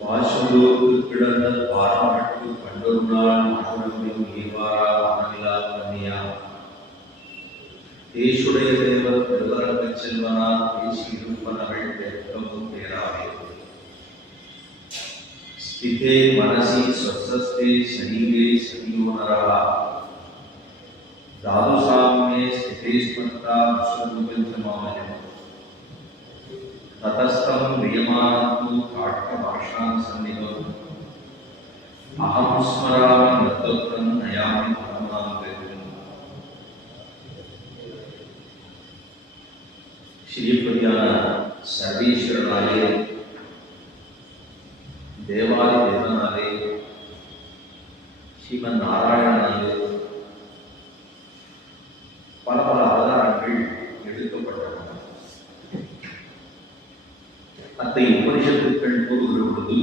வாசலோர்க்கு கிடந்த பாராட்டு கண்டொரு நாள் மனமின் ஈவாரா மனமிலா கன்னியா தேசுடைய தேவர் பெருவரங்கச் செல்வனார் பேசியிருப்பனகள் பேர்க்கவும் பேராவே ஸ்திதே மனசி ஸ்வஸ்தஸ்தே சரீரே சனியோனரா தாதுசாமே ஸ்திதேஸ்மத்தா விஸ்வரூபஞ்சமாமயம் ततस्तम वियमानतु काट्यभाषां सन्निधौ अहं स्मरामि मत्तत्वं नयामि परमां गतिम् श्रीपतिயான சர்வேஸ்வரனாலே தேவாதி தேவனாலே ஸ்ரீமன் நாராயணனாலே பல பல அவதாரங்கள் எடுக்கப்பட்டன. அத்தை உபனிஷத்துக்கள் கூறுகிற பொழுது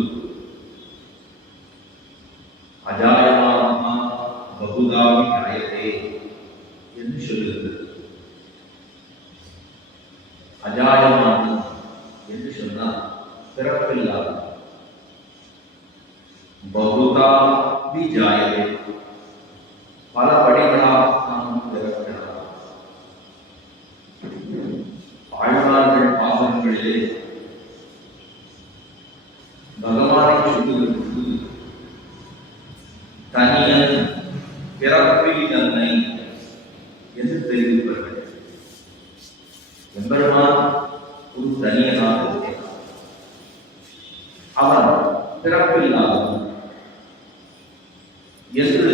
அஜாயமானமா பகுதாவி ஜாயதே என்று சொல்லுகிறது. அஜாயமானம் என்று சொன்னால் பிறப்பில்லாத, பகுதாவி ஜாயதே பல படிகளாக நாம் பிறப்பிடலாம். ஆழ்வார்கள் பாகங்களிலே பகவானை சொல்லுகிறது தனியன் பிறப்பில் தன்னை என்று தெரிவிப்பார்கள். எம்பெருமான் ஒரு தனியனாக இருக்கிறான். அவன் பிறப்பில்லாதவன் என்று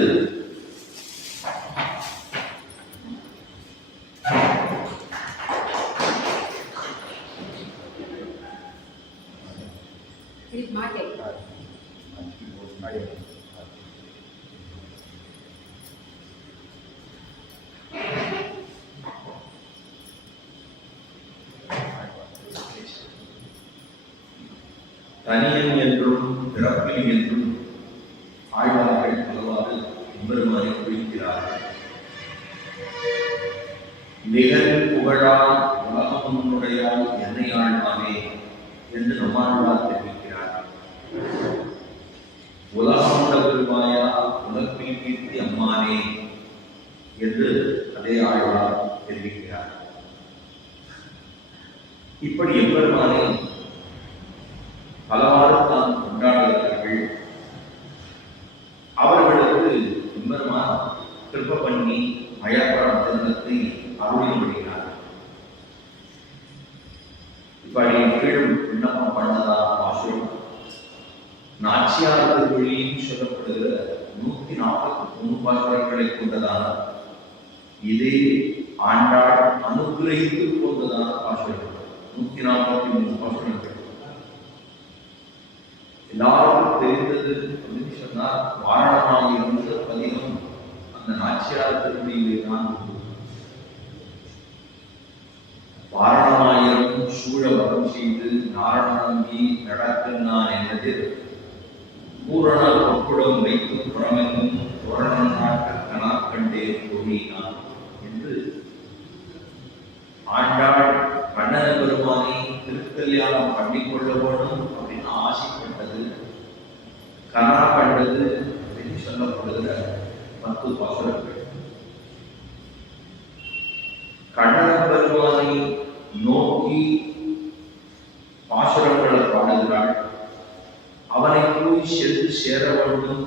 தனியன் என்றும் பிறப்பில் என்றும் ஆழ்வார்கள் பலவாறு எம்பெருமானை குறிக்கிறார்கள். நிகழ் புகழால் உலகமுன்னுடையால் என்னை ஆழ்வானே என்று நம்மாழ்வார் தெரிவிக்கிறார். உலகமுள்ள பெருமாயா உலகில் கீர்த்தி அம்மானே என்று அதே ஆழ்வார் தெரிவிக்கிறார். இப்படி எம்பெருமானை பலவாறு தான் கொண்டாடுகிறார்கள். அவர்களுக்கு எம்பெருமான் கிருப பண்ணி மயப்பரம் திருநத்தை அருளிப்படுகிறார். இப்படி கீழும் விண்ணப்பம் பண்ணதா பாசுரம் நாச்சியார் திருவழின்னு சொல்லப்படுகிற 143 பாசுரங்களை கொண்டதான இதே ஆண்டாள் அனுகிரகித்து கொண்டதான பாசுரங்கள் 143 பாசுரங்கள். எல்லாருக்கும் தெரிந்தது அப்படின்னு சொன்னால் வாரணமாகி இருந்த பதிகம் அந்த நாச்சியார் திருமணியிலே தான் வாரணமாயிரம் சூழ வரம் செய்து நாரணங்கி நடக்கின்றான் என்பது பூரண பொற்குடம் வைத்து புறமெங்கும் புரணன் நாட்டக்கனா கண்டே கூறினான் என்று ஆண்டாள் கண்ணன பெருமானை திருக்கல்யாணம் பண்ணிக்கொள்ள வேண்டும் அப்படின்னு ஆசைப்பட்டது, கனா கண்டது அப்படின்னு சொல்லப்படுகிற 10 பாசுரங்கள். கண்ணன பெருமானை நோக்கி பாசுரங்களை பாடுகிறாள். அவனை போய் சென்று சேர வேண்டும்,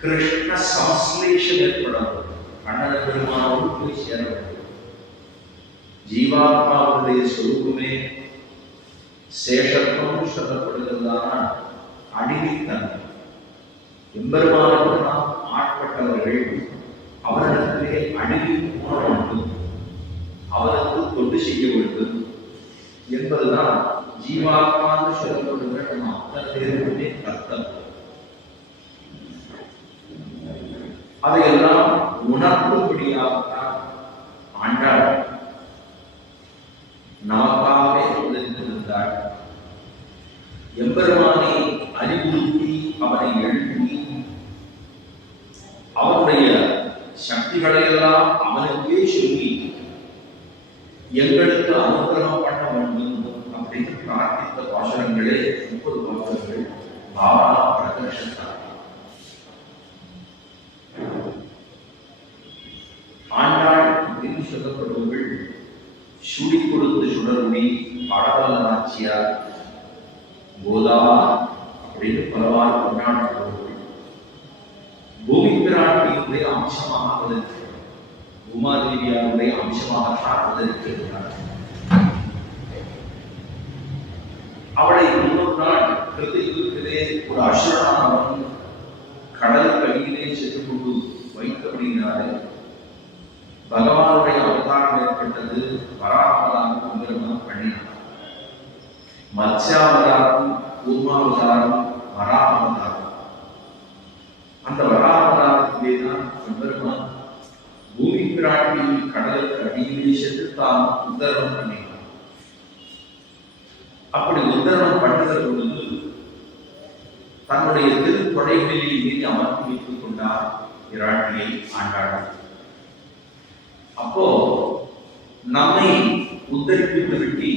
கிருஷ்ண சம்ஸ்லேஷம் ஏற்பட வேண்டும், கண்ணன பெருமானோடு போய் சேர வேண்டும். ஜீவாத்மாவுடைய சொரூபமே சேஷத்துவம் சொல்லப்படுகிறதான அடிமைத்தன்மை. எம்பெருமானுக்கு நாம் ஆட்பட்டவர்கள் அவரிடத்திலே அடிமை போன வேண்டும், அவருக்கு தொண்டு செய்ய வேண்டும் என்பதுதான் ஜீவாத்மான்னு சொல்லப்படுகிற நம்ம அத்தனை பேருக்குமே கர்த்தம். அதையெல்லாம் உணர்த்தும்படியாகத்தான் ஆண்டாள் நமக்காகவே எழுந்திருந்தாள். எம்பெருமானை அறிவுறுத்தி அவனை எழுப்பி அவனுடைய சக்திகளை எல்லாம் அவனுக்கே சொல்லி எங்களுக்கு அனுகிரகம் பண்ண வேண்டும் அப்படின்னு பிரார்த்தித்த பாசுரங்களே 30 பாசுரங்கள் பாவனா பிரகர்ஷத்தார். ஆண்டாள் என்று சொல்லப்படுபவர்கள் சுடி கொடுத்து சுடருடி படவல்ல நாச்சியார் கோதா அப்படின்னு பலவாறு கொண்டாடப்படுபவர்கள். பூமி பிராட்டியுடைய அம்சமாக அவதரிக்கிறார். உமாதேவியாருடைய அம்சமாகத்தான் அவதரிக்கிறார். அவளை முன்னொரு நாள் கிருத்திலே ஒரு அசுரனானவன் கடலுக்கு அடியிலே சென்று கொண்டு வைத்தபடினாலே பகவானுடைய அவதாரம் ஏற்பட்டது. வராவதாரம் பெருமான் பண்ணினார். மத்ஸ்யாவதாரம், கூர்மாவதாரம், வராவதாரம். அந்த வராவதாரத்திலே தான் பெருமான் பூமி பிராட்டியின் கடலுக்கு அடியிலே சென்று தான் உத்தரவு பண்ணினார். அப்படி உத்தரவு பண்ணுகிற பொழுது தன்னுடைய திருத்தொடைகளில் மீறி அமர்த்தி வைத்துக் கொண்டார் பிராட்டியை ஆண்டாள். அப்போ நம்மை உத்தரிப்பித்து விட்டு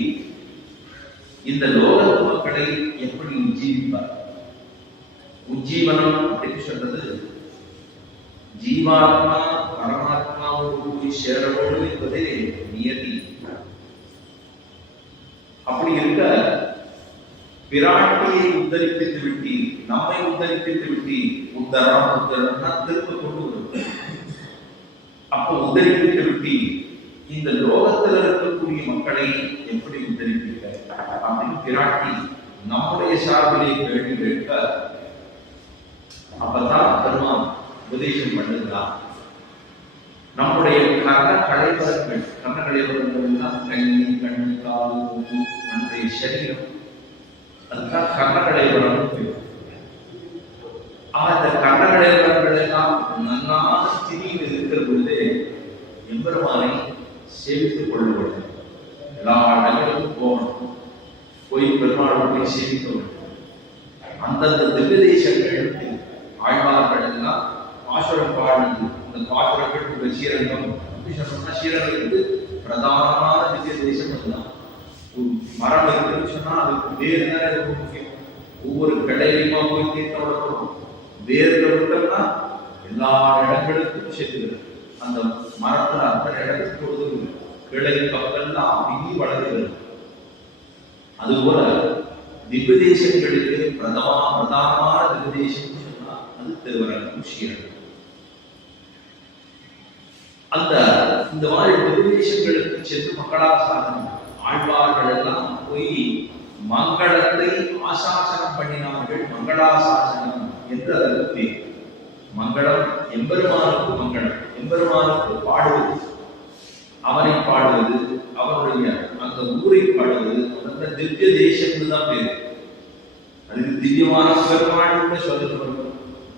இந்த லோக மக்களை எப்படி உஜ்ஜீவிப்பார்? உஜ்ஜீவனம் அப்படின்னு சொல்றது ஜீவாத்மா பரமாத்மாவோடு போய் சேரவோடு என்பதே நியதி. அப்படி இருக்க பிராட்டியை உத்தரிப்பித்து விட்டு நம்மை உத்தரிப்பித்து விட்டு உத்தரம்னா திரும்ப கொண்டு வரும். அப்போ உத்தரிப்பித்து விட்டு இந்த லோகத்தில் இருக்கக்கூடிய மக்களை எப்படி உத்தரிப்பீங்க அப்படின்னு பிராட்டி நம்முடைய சார்பிலே கேள்வி கேட்க அப்பதான் பெருமான் உபதேசம் பண்ணுகிறார். நம்முடைய கர்ண கலைவரங்கள் எல்லாம் கை, கண், காது, மூக்கு, நம்முடைய சரீரம், அதுதான் கர்ண கலைவரம். அந்த கர்ண கலைவரங்கள் எல்லாம் நன்னான ஸ்திதியில் இருக்கிற பொழுதே எம்பெருமானை சேவித்துக் கொள்ள வேண்டும். எல்லா இடங்களுக்கும் போகணும், போய் பெருமாள் போய் சேவிக்க வேண்டும். அந்தந்த திவ்ய தேசங்களுக்கு ஆழ்வார்கள் எல்லாம் பாசுரம் பாடுது. அந்த பாசுரங்கள் ஸ்ரீரங்கம் சொன்னா ஸ்ரீரங்கத்துக்கு பிரதானமான திவ்ய தேசம் அதுதான். ஒரு மரம் இருக்குன்னு சொன்னா அதுக்கு வேறு தான் ரொம்ப முக்கியம். ஒவ்வொரு கடையிலுமா போய் தீர்த்தம் வளர்க்கணும். வேறு விட்டோம்னா எல்லா இடங்களுக்கும் சேர்த்துக்கிறது. அந்த மரத்துல அத்தனை இடத்துக்கு கொடுத்து கிளை கப்பல்லாம் அப்படி வளர்கிறது. அதுபோல திவ்ய தேசங்களுக்கு பிரதானமான திவ்ய தேசம் சொன்னா அது திருவரங்கம், ஸ்ரீரங்கம். அந்த இந்த மாதிரி திவ்யதேசங்களுக்கு சென்று மங்களாசாசனம் ஆழ்வார்கள் எல்லாம் போய் மங்களத்தை ஆசாசனம் பண்ணினார்கள். மங்களாசாசனம் என்று அதற்கு பேர். மங்களம் எம்பெருமானுக்கு மங்களம், எம்பெருமானுக்கு பாடுவது, அவனை பாடுவது, அவனுடைய அந்த ஊரை பாடுவது, அந்த திவ்ய தேசம் தான் பேரு. அதுக்கு திவ்யமான பெருமாள் கூட சொல்ல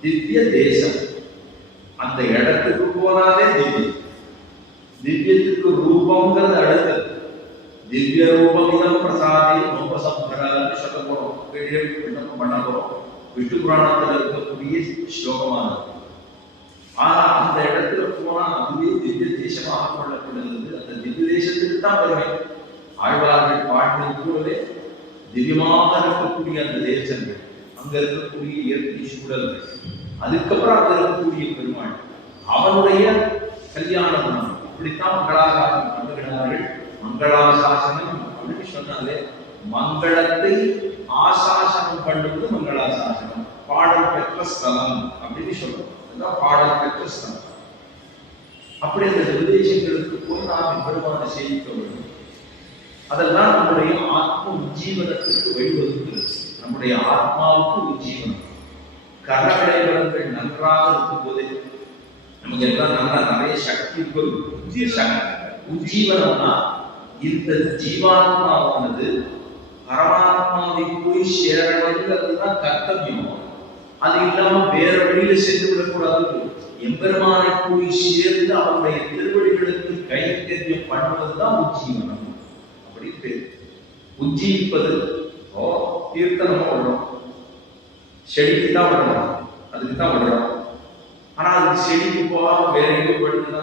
திவ்ய தேசம். அந்த இடத்துக்கு போனாலே திவ்யம். திவ்யத்துக்கு ரூபம்ங்கிறது அடுத்தது. திவ்ய ரூபம் இதம் பிரசாதி நோபசம்பரான்னு சொல்ல போறோம். விண்ணப்பம் பண்ண போறோம். விஷ்ணு புராணத்தில் இருக்கக்கூடிய ஸ்லோகமானது. ஆனா அந்த இடத்துல போனா அதுவே திவ்ய தேசமாக கொள்ளப்படுகிறது. அந்த திவ்ய தேசத்துக்கு தான் பெருமை. ஆழ்வார்கள் பாடினது கூடவே திவ்யமாக இருக்கக்கூடிய அந்த தேசங்கள், அங்க இருக்கக்கூடிய இயற்கை சூழல்கள், அதுக்கப்புறம் அங்க இருக்கக்கூடிய பெருமாள், அவனுடைய கல்யாண குணம், இப்படித்தான் மங்களாசாசனம் பண்ணுகிறார்கள். மங்களாசாசனம் அப்படின்னு சொன்னாலே மங்களத்தை ஆசாசனம் பண்ணுவது மங்களாசாசனம். பாடல் பெற்ற ஸ்தலம் அப்படின்னு சொல்றோம். அதுதான் பாடல் பெற்ற ஸ்தலம். அப்படி அந்த விதேசங்களுக்கு போய் நாம் பெருமானை சேவிக்க வேண்டும். அதெல்லாம் நம்முடைய ஆத்ம உஜ்ஜீவனத்திற்கு வழிவகுக்கிறது. நம்முடைய ஆத்மாவுக்கு உஜ்ஜீவனம். கரகடைவரங்கள் நன்றாக இருக்கும் போதே நமக்கு எல்லாம் நல்லா நிறைய சக்தி உஜ்ஜீவனம்னா இந்த ஜீவாத்மாவானது பரமாத்மாவை போய் சேரணுங்கிறதுதான் கர்த்தவியம். அது இல்லாம வேற வழியில சென்று விடக்கூடாது. எம்பெருமானை போய் சேர்ந்து அவருடைய திருவடிகளுக்கு கைங்கரியம் பண்ணுவதுதான் உஜ்ஜீவனம். அப்படி பேர். உஜ்ஜீவிப்பது தீர்த்தனமா விடுறோம், செடிக்கு தான் விடுறோம், அதுக்கு தான் விடுறோம். ஆனா அதுக்கு செடிக்கு போகாம வேற எங்கோ விடுதுன்னா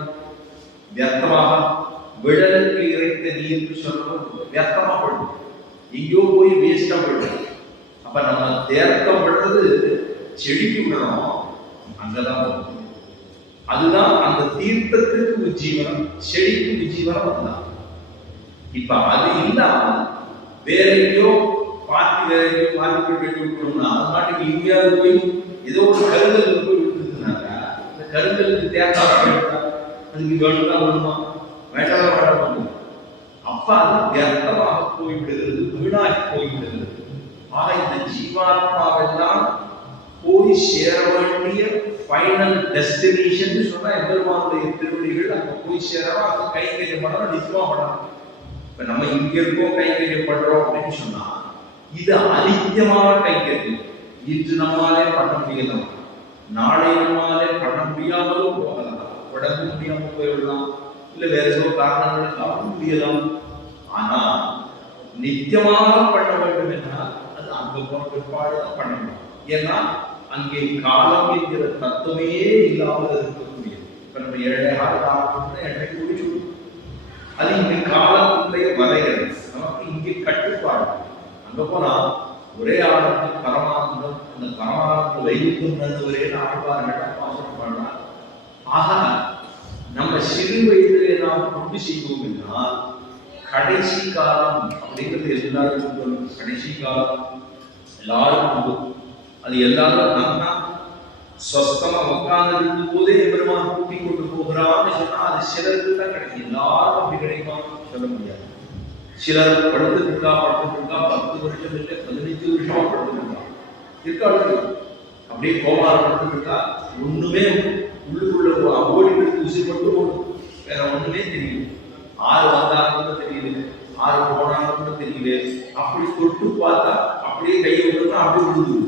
வியர்த்தமாக விடலுக்கு இறைத்த நீர்னு சொல்லணும். வியர்த்தமா போயிடும், எங்கேயோ போய் வேஸ்டா போயிடும். அப்ப நம்ம தேர்க்கப்படுறது செடிக்கு விடணும், அங்கதான் அதுதான் அந்த தீர்த்தத்துக்கு உஜ்ஜீவனம், செடிக்கு உஜ்ஜீவனம் அதுதான். இப்ப அது இல்லாம வேற எங்கேயோ வேற எங்கேயோ மாற்றி கட்டி விட்டோம்னா அது நாட்டுக்கு இங்கேயாவது போய் ஏதோ ஒரு கருங்கல் போய் விட்டுருந்தாங்க, அந்த கருங்கலுக்கு தேர்ந்தா அதுக்கு வேணும்னா வேணுமா வேண்டாம் வேண்டாம், அப்ப அது வியர்த்தமாக போய்விடுகிறது, வீணாகி போய்விடுகிறது. ஆக இந்த ஜீவாத்மாவெல்லாம் போய் சேர வேண்டிய ஃபைனல் டெஸ்டினேஷன் சொன்னா எம்பெருமானுடைய திருவடிகள் அங்க போய் சேரணும், அங்க கைங்கரியம் பண்ணணும், நிச்சயமா பண்ணணும். இப்ப நம்ம இங்க இருக்கோம் கைங்கரியம் பண்றோம் அப்படின்னு சொன்னா இது அனித்தியமான கைங்கரியம். இன்று நம்மாலே பண்ண முடியலாம், நாளை நம்மாலே பண்ண முடியாமலும் போகலாம், உடம்பு முடியாம போயிடலாம், இல்ல வேற ஏதோ காரணங்களுக்காக முடியலாம். ஆனா நித்தியமாக பண்ண வேண்டும் என்றால் அது அங்க போன பிற்பாடுதான் பண்ணணும். ஏன்னா அங்கே காலம் என்கிற தத்துவமே இல்லாமல் இருக்கக்கூடியது. இப்ப நம்ம 7 காலம் என்னைக்கு முடிச்சு அது இங்க காலத்துடைய வரையறை, நமக்கு இங்கே கட்டுப்பாடு. அங்க போனா ஒரே ஆளுக்கு பரமானந்தம், அந்த பரமானந்த வைகுண்டம் நடுவரே ஆழ்வார்கள் பாசனம் பண்ணார். ஆக நம்ம சிறு வயதிலே நாம் கொண்டு செய்வோம் என்றால் கடைசி காலம் அப்படிங்கிறது எல்லாருக்கும் கடைசி காலம் எல்லாரும் உண்டு. அது எல்லாரும் நல்லா சொஸ்தமா உட்கார்ந்து இருக்கும் போதே பெருமான் கூட்டி கொண்டு போகிறான்னு சொன்னா அது சிலருக்கு தான் கிடைக்கும், எல்லாரும் அப்படி கிடைக்குமான்னு சொல்ல முடியாது. சிலர் படுத்துருக்கா 10 வருஷம் இல்லை 15 வருஷமா படுத்துருக்கா அப்படியே கோமாரம் படுத்துருக்கா, ஒண்ணுமே உள்ளுக்குள்ள ஓடிட்டு உசி மட்டும் ஓடும், வேற ஒண்ணுமே தெரியும். 6 வந்தாலும் தெரியல, 6 போனாலும் தெரியல, அப்படி தொட்டு பார்த்தா அப்படியே கையை விட்டுனா அப்படி விழுது.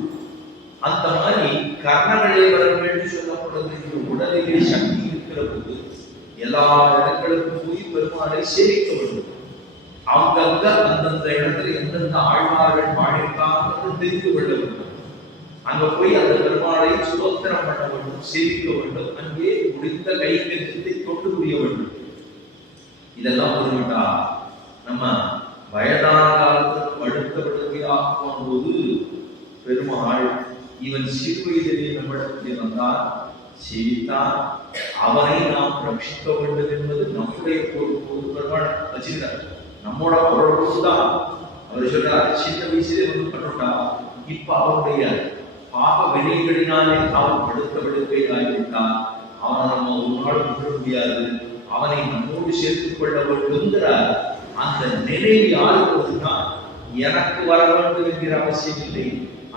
அந்த மாதிரி கர்ணங்களை வர வேண்டும் சொல்லப்படுகிற உடலிலே சக்தி இருக்கிற போது எல்லா இடங்களுக்கும் போய் பெருமாளை சேவிக்க வேண்டும். அங்கங்க அந்தந்த இடத்துல எந்தெந்த ஆழ்வார்கள் பாடியிருக்காங்க தெரிந்து கொள்ள வேண்டும். அங்க போய் அந்த பெருமாளை சுதந்திரம் பண்ண வேண்டும், சேவிக்க வேண்டும், அங்கே முடிந்த கைங்கரியத்தை கொண்டு புரிய வேண்டும். இதெல்லாம் புரிஞ்சுட்டா நம்ம வயதான காலத்துக்கு அடுத்தபடியாக போகும்போது பெருமாள் இவன் சிறு வயதிலே நம்மிடத்திலே வந்தான், சேவித்தான், அவனை நாம் ரட்சிக்க வேண்டும் என்பது நம்முடைய பொறுப்பு. பெருமாள் வச்சுக்கிறார், நம்மோட பொருள் தான். அவர் சொல்றார் சின்ன வயசுலே வந்து பண்ணிட்டா, இப்ப அவருடைய பாப வினைகளினாலே அவன் படுத்தபடுக்கையாகிவிட்டான், அவனை நம்ம ஒரு நாள் விட முடியாது, அவனை நம்மோடு சேர்த்துக் கொள்ள வேண்டும்ங்கிறார். அந்த நினைவு யாருக்கு எனக்கு வர வேண்டும் என்கிற அவசியம் இல்லை,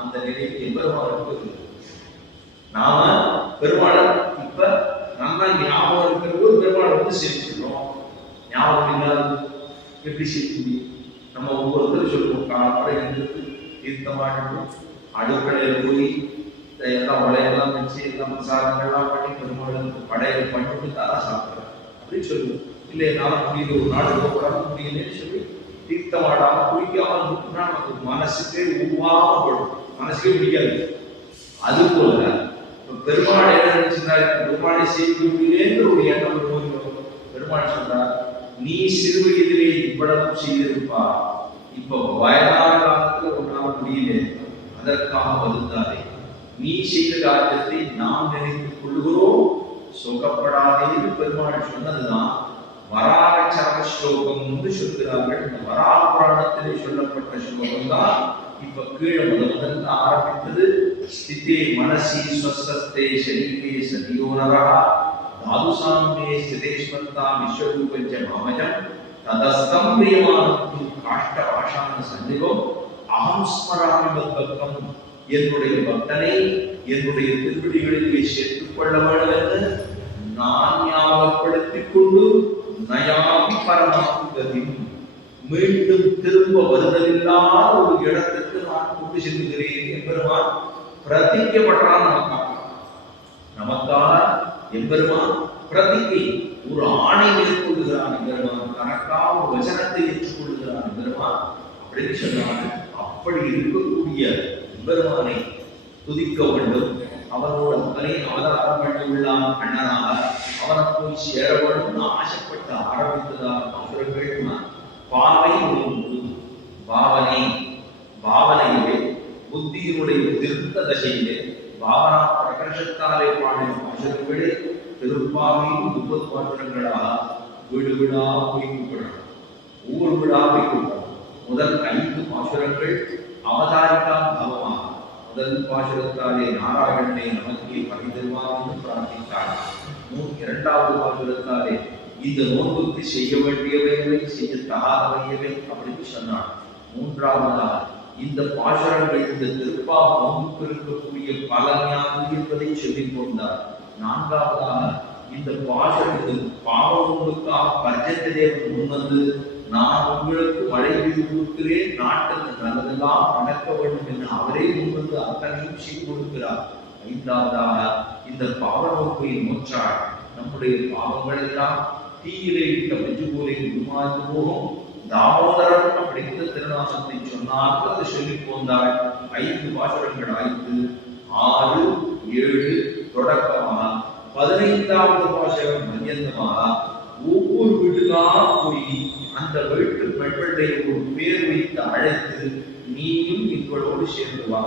அந்த நிலைக்கு பெருமாளுக்கு நாம பெருமாளை இப்ப நம்ம ஞாபகம் இருக்கிற ஒரு பெருமாளை வந்து சேர்த்துக்கிறோம். ஞாபகம் இல்லாத எப்படி சேர்க்க முடியும்? நம்ம ஒவ்வொருத்தரும் சொல்லுவோம், காலப்படை இருந்தது தீர்த்தமாட்டு அடுக்கடையில போய் எல்லாம் உலையெல்லாம் வச்சு எல்லாம் பிரசாதங்கள்லாம் பண்ணி பெருமாளுக்கு படையில பண்ணிட்டு தான் சாப்பிட்றேன் அப்படின்னு சொல்லுவோம். இல்லை என்னால முடியல, ஒரு நாடு போகலாம் முடியலன்னு சொல்லி தீர்த்தமாடாம குளிக்காம இருந்துட்டுனா நமக்கு மனசுக்கே உருவாம போடும், மனசுக்கே பிடிக்காது. அது போல பெருமாள் என்ன நினைச்சுட்டாரு, பெருமாளை செய்ய முடியலன்ற ஒரு எண்ணம் பெருமாள் சொல்றார், நீ சிறு வயதிலே இவ்வளவு செய்திருப்பா, இப்ப வயதான காலத்துல உன்னால முடியல, அதற்காக வருந்தாதே, நீ செய்த காரியத்தை நாம் நினைத்துக் கொள்கிறோம், சொகப்படாதே என்று பெருமாள் சொன்னதுதான் வராக சரம ஸ்லோகம் என்று சொல்கிறார்கள். இந்த வராக புராணத்திலே சொல்லப்பட்ட ஸ்லோகம் தான் இப்ப கீழே முதல்ல ஆரம்பித்தது. ஸ்திதே மனசி ஸ்வஸ்தே சரீரே சதியோனரா தாதுசாமே சிதேஸ்வர்தா விஸ்வரூபஞ்ச மாமஜம் ததஸ்தம் பிரியமானத்து காஷ்ட ஆஷான சன்னிகம் அகம் ஸ்மராமி பக்தம், என்னுடைய பக்தனை என்னுடைய திருவடிகளிலே சேர்த்துக் கொள்ள வேண்டும் என்று நான் ஞாபகப்படுத்திக் கொண்டு நயாமி பரமாத்மகதி, மீண்டும் திரும்ப வருதலில்லாத ஒரு இடத்துக்கு நான் கொண்டு செல்கிறேன் எம்பெருமான் பிரதிக்கப்பட்டான். நமக்காக எம்பெருமான் பிரதிக்கை ஒரு ஆணை மேற்கொள்ளுகிறான் எம்பெருமான், தனக்காக ஒரு வசனத்தை ஏற்றுக்கொள்ளுகிறான் எம்பெருமான் அப்படின்னு சொன்னாங்க. அப்படி இருக்கக்கூடிய எம்பெருமானை துதிக்க வேண்டும், அவனோட மகனை அவதாரம் பண்ணி உள்ளான் கண்ணனாக, அவனை போய் சேர வேண்டும் ஆசைப்பட்டு ஆரம்பித்ததாக அவர்கள் பார்வை பாவனை பாவனையிலே புத்தியினுடைய உதிர்ந்த தசையிலே பாவனா பிரகர்ஷத்தாலே பாடின பாசுரங்களே திருப்பாவையும் 30 பாசுரங்களாக வீடு வீடா வைக்கப்படும். ஊர் வீடா வைக்கப்படும். முதல் 5 பாசுரங்கள் அவதாரிகா பவமாக முதல் பாசுரத்தாலே நாராயணனை நமக்கு பகிர்வார் என்று பிரார்த்தித்தார். 2வது பாசுரத்தாலே இந்த நோன்புக்கு செய்ய வேண்டியவைகளை செய்ய தகாதவையவை அப்படின்னு சொன்னார். 3வதாக இந்த பாசுரங்கள் இந்த திருப்பா நோன்புக்கு இருக்கக்கூடிய பலஞானி என்பதை சொல்லிக் கொண்டார். 4வதாக இந்த பாசுரத்தில் பாவ நோன்புக்காக பர்ஜன்ய தேவன் முன்வந்து நான் உங்களுக்கு மழை பெய்து கொடுக்கிறேன், நாட்டுக்கு நல்லதெல்லாம் நடக்க வேண்டும் என்று அவரே முன்வந்து அத்தனையும் செய்து கொடுக்கிறார். 5வதாக இந்த பாவ நோன்பை நோற்றால் நம்முடைய பாவங்கள் எல்லாம் தீயிலே இட்ட பஞ்சுபோலை உருமாந்து போகும். தாமோதரன் அப்படிங்கிற திருநாமத்தை சொன்னால் அதை சொல்லிக் கொண்டாள். 5 பாசுரங்கள் 5, 6, 7 தொடக்கமாக 15வது பாசுரம் பர்யந்தமாக ஒவ்வொரு வீட்டுக்கா போய் அந்த வீட்டு பெண்களை ஒரு பேர் வைத்து அழைத்து நீயும் எங்களோடு சேர்ந்து வா,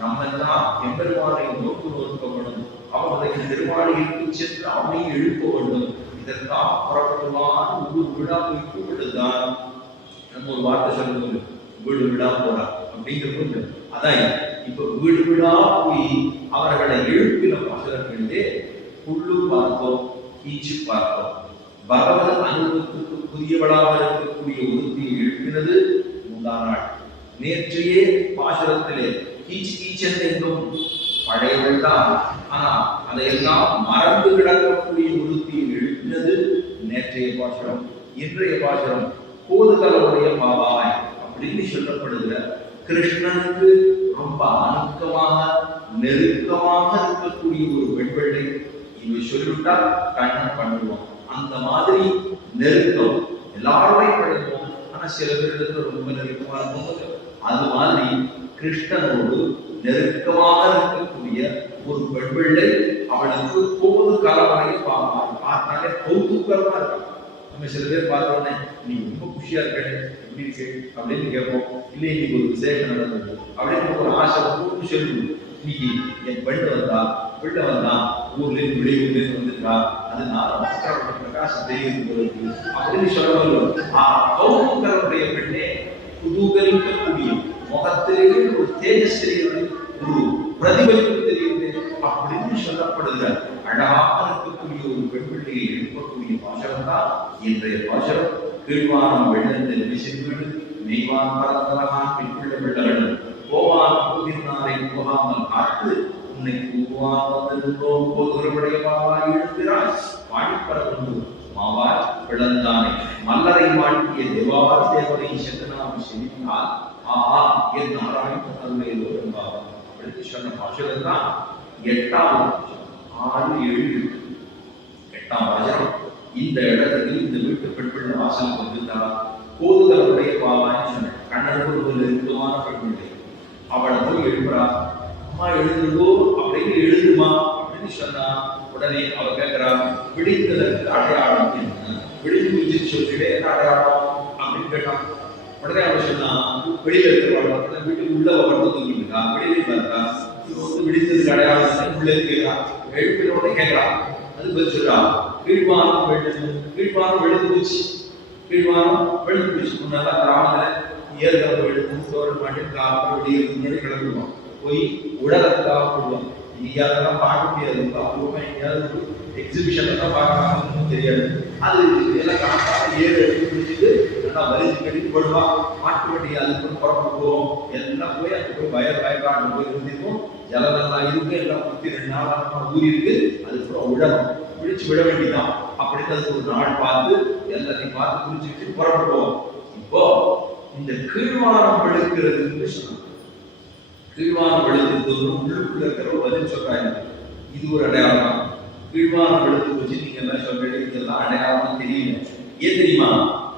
நம்ம எல்லாம் எம்பெருமானை நோக்கு நோக்க வேண்டும், அவர்களை திருவாளிக்கு சென்று அவனை எழுப்ப வேண்டும். இதற்காக புறப்படுவான் ஒவ்வொரு விழா போய் கூப்பிடுதான். நம்ம ஒரு வார்த்தை சொல்லுவோம், வீடு விழா போறா அப்படிங்கிறது. அதான் இப்ப வீடு விழா போய் அவர்களை எழுப்பின பாசுரங்களிலே புல்லு பார்த்தோம், கீச்சு பார்த்தோம். பகவத் அனுபவத்துக்கு புதியவளாக இருக்கக்கூடிய ஒருத்தியை எழுப்பினது முந்தா நாள். நேற்றையே பாசுரத்திலே கீச்சு கீச்சன் என்றும் பழையவள் தான், ஆனா அதையெல்லாம் மறந்து கிடக்கக்கூடிய ஒருத்தியை எழுப்பினது நேற்றைய பாசுரம். இன்றைய பாசுரம் கோதுகலவுடைய பாவாய் அப்படின்னு சொல்லப்படுகிற கிருஷ்ணனுக்கு ரொம்ப அணுக்கமாக நெருக்கமாக இருக்கக்கூடிய ஒரு பெண்பிள்ளை. இவை சொல்லிவிட்டா கண்ணன் பண்ணுவோம். அந்த மாதிரி நெருக்கம் எல்லாருமே படைப்போம், ஆனா சில பேருக்கு ரொம்ப நெருக்கமா இருக்கும். அது மாதிரி கிருஷ்ணனோடு நெருக்கமாக இருக்கக்கூடிய ஒரு பெண்பிள்ளை. அவளுக்கு கோது கலவரையை பார்த்தாலே கௌதுக்கமா இருக்கும். நம்ம சில பேர் பார்த்தோன்னே நீ ரொம்ப குஷியா இருக்க, எப்படி இருக்கு அப்படின்னு கேட்போம். இல்லை இன்னைக்கு ஒரு விசேஷம் நடந்தது அப்படின்னு ஒரு ஆசை கூட்டு சொல்லுவோம். இன்னைக்கு என் பெண்ணு வந்தா ஊர்ல இருந்து வெளியூர்ல இருந்து வந்துட்டா, அதனால பிரகாசம் தெரியுது போல அப்படின்னு சொல்லுவோம். கௌதுக்கருடைய பெண்ணே குதூகலிக்கக்கூடிய முகத்திலேயே ஒரு தேஜஸ் தெரிகிறது, ஒரு பிரதிபலிப்பு தெரியுது அப்படின்னு சொல்லப்படுகிற அழகாக இருக்கக்கூடிய ஒரு பெண் பிள்ளையை எழுப்பக்கூடிய பாசனம் தான் இன்றைய பாசனம். கீழ்வானம் வெள்ளத்தில் விசிறு மெய்வான் பரந்தரகான் பின்பிள்ள வெள்ளங்கள் கோவான் கோவினாரை போகாமல் காத்து உன்னை கூவான் வந்திருந்தோம் போதுடைய பாவாய் எழுந்திராய் பாடிப்பறந்து மாவாய் பிளந்தானே மல்லரை மாட்டிய தேவாதி தேவனை செந்தனாம் செவித்தால் ஆஹா என் நாராயண தன்மையிலோ என்பார் அப்படின்னு சொன்ன பாசனம் தான் 8வது 6, 7, 8ஆம் பாசனம். இந்த இடத்துக்கு இந்த வீட்டு பெண்பிள்ளை வாசலுக்கு வந்துட்டாரா கோதுகளுடைய பாவான்னு சொன்ன கண்ணனுக்கு ஒரு நெருக்கமான பெண்பிள்ளை. அவளை போய் எழுப்புறா, அம்மா எழுதுதோ அப்படின்னு எழுதுமா அப்படின்னு சொன்னா உடனே அவ கேட்கிறா விழித்ததற்கு அடையாளம் என்ன, விழித்து வச்சு சொல்லிட்டே அடையாளம் அப்படின்னு கேட்டான். உடனே அவ சொன்னா வெளியில இருக்கிற வீட்டுக்கு உள்ள வந்து தூங்கிட்டு வெளியில பார்த்தா இவன் வந்து விழித்ததுக்கு அடையாளம் உள்ள இருக்கிறா. எழுப்பினோட கேட்கறான், அது பதில் சொல்றா கீழ்வானம் வெளுத்து போச்சு, கீழ்வானம் வெளுத்து போச்சு. முன்னால கிராமத்துல ஏற்கனவே எடுத்து சோழல் மாட்டி காப்பா வெளியே கிளம்புவோம், போய் உடலுக்காக போடுவோம். இன்னைக்கு அதெல்லாம் பார்க்க முடியாது, அப்புறமா எங்கேயாவது எக்ஸிபிஷன்ல தான் பார்க்கலாம்னு தெரியாது. அது எல்லாம் காப்பா 7 எடுத்து பிடிச்சிட்டு நல்லா வலிச்சு கட்டிட்டு போடுவான். மாட்டு வண்டி அதுக்கு புறப்பட்டு போவோம். எல்லாம் போய் அங்கே போய் வயக்காட்டு போய் இருந்திருக்கும். ஜலமெல்லாம் இருக்கு, எல்லாம் குத்தி 2 நாள் ஊறி இருக்கு. அதுக்கப்புறம் உடலும் பிடிச்சு விட வேண்டியதான். அப்படின்னு அதுக்கு ஒரு நாள் பார்த்து எல்லாத்தையும் பார்த்து குறிச்சு வச்சு புறப்பட்டு போவோம். இப்போ இந்த கீழ்வானம் வெளுக்கிறதுன்னு சொன்னாங்க. கீழ்வானம் வெளுக்கிறது உள்ளுக்குள்ள இருக்கிற பதில் சொல்றாங்க. இது ஒரு அடையாளம். கீழ்வானம் வெளுத்து வச்சு நீங்க எல்லாம் சொல்றீங்க, இதெல்லாம் அடையாளம் தெரியல. ஏன் தெரியுமா?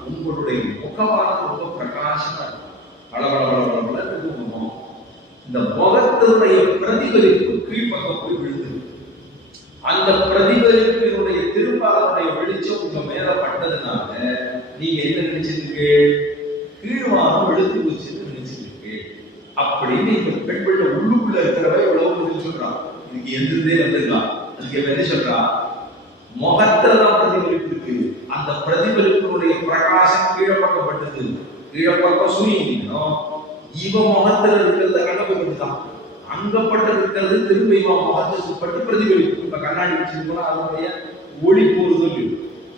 உங்களுடைய முகவானம் ரொம்ப பிரகாசமா இருக்கும். இந்த முகத்தினுடைய பிரதிபலிப்பு கீழ்ப்பக்கம் போய் விழுந்து, அந்த பிரதிபலிப்பினுடைய திருப்பாதனுடைய வெளிச்சம் உங்க மேல பட்டதுனால நீங்க என்ன நினைச்சிருக்கு? கீழ்வானம் வெளுத்து வச்சுன்னு நினைச்சிருக்கு அப்படின்னு இந்த பெண் பிள்ளை உள்ளுக்குள்ள இருக்கிறவ எவ்வளவு பதில் சொல்றான். இதுக்கு எந்திரதே வந்துடலாம். அதுக்கு என்ன சொல்றா, முகத்துல தான் பிரதிபலிப்பு இருக்கு. அந்த பிரதிபலிப்பினுடைய பிரகாசம் கீழப்பட்டப்பட்டது. கீழப்பட்ட சூரியனும் இவன் முகத்துல இருக்கிறத கண்டப்பட்டுதான் அங்கப்பட்டு இருக்கிறது திரும்ப இவன் முகத்துக்கு பட்டு பிரதிபலிப்பு. இப்ப கண்ணாடி வச்சிருக்கோம், அதனுடைய ஒளி போறது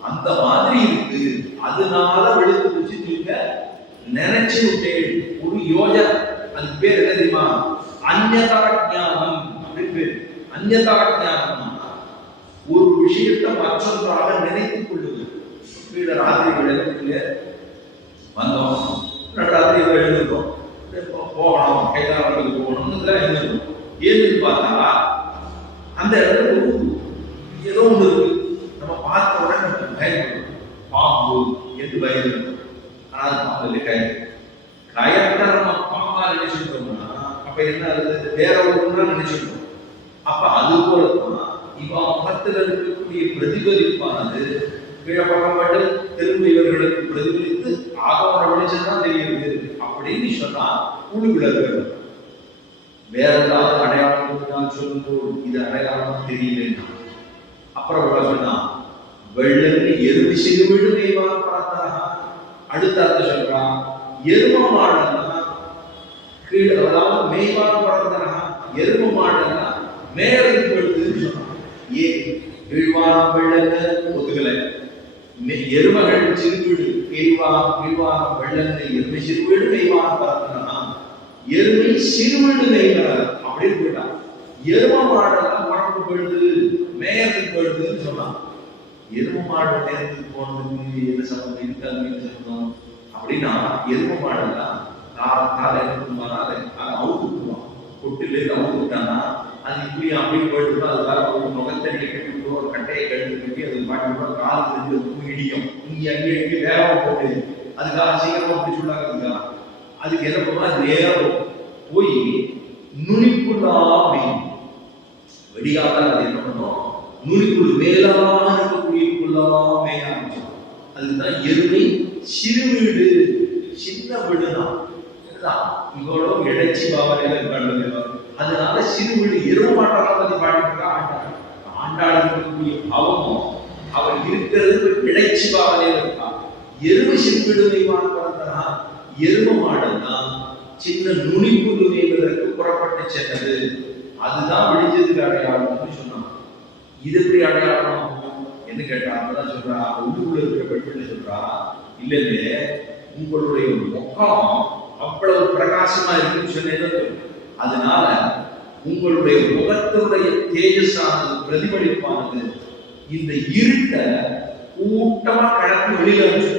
அந்த மாதிரி இருக்கு. அதனால வெளுத்து வச்சு நீங்க நினைச்சு விட்டேன் ஒரு யோஜனை. அதுக்கு பேர் என்ன தெரியுமா? அந்யதா ஞானம் அப்படின்னு பேரு. அந்யதா ஞானம் ஒரு விஷயத்தை மற்றொன்றாக நினைத்துக் கொள்ளுது. ராத்திரி விளையாட்டுல வந்தோம், ராத்திரி எழுதுறோம், போகணும், கைதாளர்களுக்கு போகணும், எழுதுறோம். ஏதுன்னு பார்த்தா அந்த இடத்துல ஏதோ ஒன்று இருக்கு. நம்ம பார்த்த உடனே நம்ம பயன்படும். பாம்பு எது பயன்படும், ஆனால் பாம்பு கயத்தை நம்ம பாம்பா நினைச்சுட்டோம்னா அப்ப என்ன ஆகுது? வேற ஒன்றுனா நினைச்சுட்டோம். அப்ப அது போலதான் இவன் முகத்தில் இருக்கக்கூடிய பிரதிபலிப்பானது கீழப்படப்பட்டு திரும்ப இவர்களுக்கு பிரதிபலித்து ஆகவன வெளிச்சம் தெரியுது அப்படின்னு சொன்னா குழு விளக்குகள். வேற ஏதாவது அடையாளம் சொல்லும்போது இது அடையாளம் தெரியலன்னா அப்புறம் சொன்னா வெள்ளன்னு எருமை சிறுவீடு நெய்வான் பார்த்தா. அடுத்த அர்த்தம் சொல்றான், எரும மாடன்னா கீழே, அதாவது மெய்வான் பிறந்தனா எரும மாடன்னா மேலே எடுத்துன்னு சொன்னான். ஏன் கீழ்வான வெள்ளன்னு ஒத்துக்கலை. எருமகள் சிறுவீடு கீழ்வான வெள்ளன்னு எருமை சிறுவீடு நெய்வான் பார்த்தனா எருமை சிறுவீடு நெய்வார் அப்படின்னு போயிட்டான். எரும மாடெல்லாம் மரப்பு போயிடுது, மேயத்துக்கு போயிடுதுன்னு சொன்னான். எரும மாடு நேரத்துக்கு போனதுக்கு என்ன சம்பந்தம் இருக்காதுன்னு சொல்லணும் அப்படின்னா, எரும மாடெல்லாம் காலை அதை அவுத்துக்குவான். கொட்டிலேருந்து அவுத்து விட்டான்னா அது இப்படி அப்படி போயிட்டு அதுக்காக ஒரு முகத்தடியை கட்டி ஒரு கட்டையை கழுத்து கட்டி அது பாட்டு கால் தெரிஞ்சு இடிக்கும். இங்கே அங்கே இங்கே வேகமாக போட்டு அதுக்காக சீக்கிரமா அப்படி சொல்லாங்க. அதுக்கு என்ன பண்ணுவோம், அது நேரம் போய் நுனிக்குள்ளாமே வெடியாக அது என்ன பண்ணும், நுனிக்குள் மேலாக இருக்கக்கூடிய குள்ளாமே ஆரம்பிச்சோம். அதுதான் எருமை சிறுவீடு, சின்ன வீடுதான். இவ்வளோ இடைச்சி பாவனையில இருக்காங்க. அதனால சிறுவீடு எருவ மாட்டாள பத்தி பாடிட்டு ஆண்டாள் இருக்கக்கூடிய பாவமும் அவர் இருக்கிறது இடைச்சி பாவனையில இருக்கான். எருமை சிறுவீடு நெய்வான் பிறந்தனா எரும மாடல்தான் சின்ன நுனிப்புழு நெய்வதற்கு புறப்பட்டு சென்றது. அதுதான் விழிஞ்சதுக்கு அடையாளம்னு சொன்னான். இது எப்படி அடையாளம் என்ன கேட்டா, அப்பதான் சொல்றா, உள்ளுக்குள்ள இருக்கிற பெண்கள் சொல்றா, இல்லையே உங்களுடைய முகம் அவ்வளவு பிரகாசமா இருக்குன்னு சொன்னது. அதனால உங்களுடைய முகத்தினுடைய தேஜஸானது பிரதிபலிப்பானது இந்த இருட்ட கூட்டமா கிளப்பி வெளியில வச்சு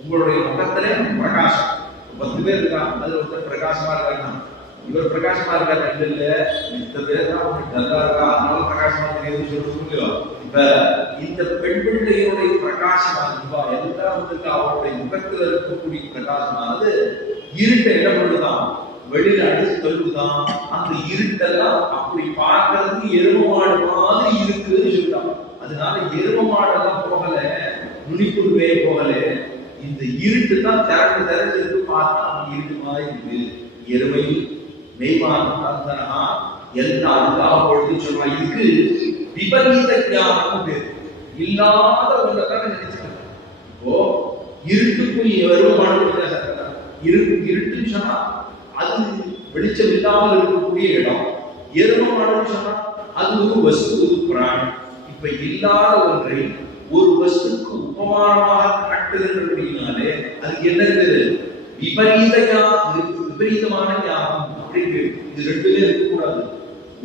உங்களுடைய முகத்திலே பிரகாசம். 10 பேர் இருக்காங்க, அதுல ஒருத்தர் பிரகாசமா இருக்காங்க. இவர் பிரகாசமா இருக்காரு இல்ல, மித்த பேர் தான் நல்லா இருக்கா அதனால பிரகாசமா தெரியுதுன்னு சொல்லுவோம். இப்ப இந்த பெண் பிள்ளையுடைய பிரகாசமானதுவா எல்லாம் வந்துட்டு அவருடைய முகத்துல இருக்கக்கூடிய பிரகாசமானது இருட்டை என்ன பண்ணுதான், வெளியில அடிச்சு தள்ளுதான். அந்த இருட்டெல்லாம் அப்படி பார்க்கறதுக்கு எரும மாடு மாதிரி இருக்குன்னு சொல்லிட்டான். அதனால எரும மாடெல்லாம் போகல, நுனிப்புழுவே போகல, இந்த இருட்டு தான் திரண்டு இருக்கு. பார்த்தா அவன் இருட்டு மாதிரி இருக்கு. எருமை நெய்வான் பிறந்தனா எல்லாம் அதுக்காக பொழுது சொல்றான். இதுக்கு விபரீத ஞானம் பேரு. இல்லாத ஒன்றதான் நினைச்சிருக்க. இப்போ இருட்டுக்கும் எரும இருட்டுன்னு சொன்னா அது வெளிச்சம் இல்லாமல் இருக்கக்கூடிய இடம். எரும மாடுன்னு சொன்னா அது ஒரு வஸ்து, ஒரு பிராணி. இப்ப இல்லாத ஒன்றை ஒரு வஸ்துக்கு உபமானமாக காட்டுகின்றபடினாலே அதுக்கு என்ன இருக்குது, விபரீத ஞானம், விபரீதமான ஞானம் அப்படின்னு. இது ரெண்டுமே இருக்கக்கூடாது.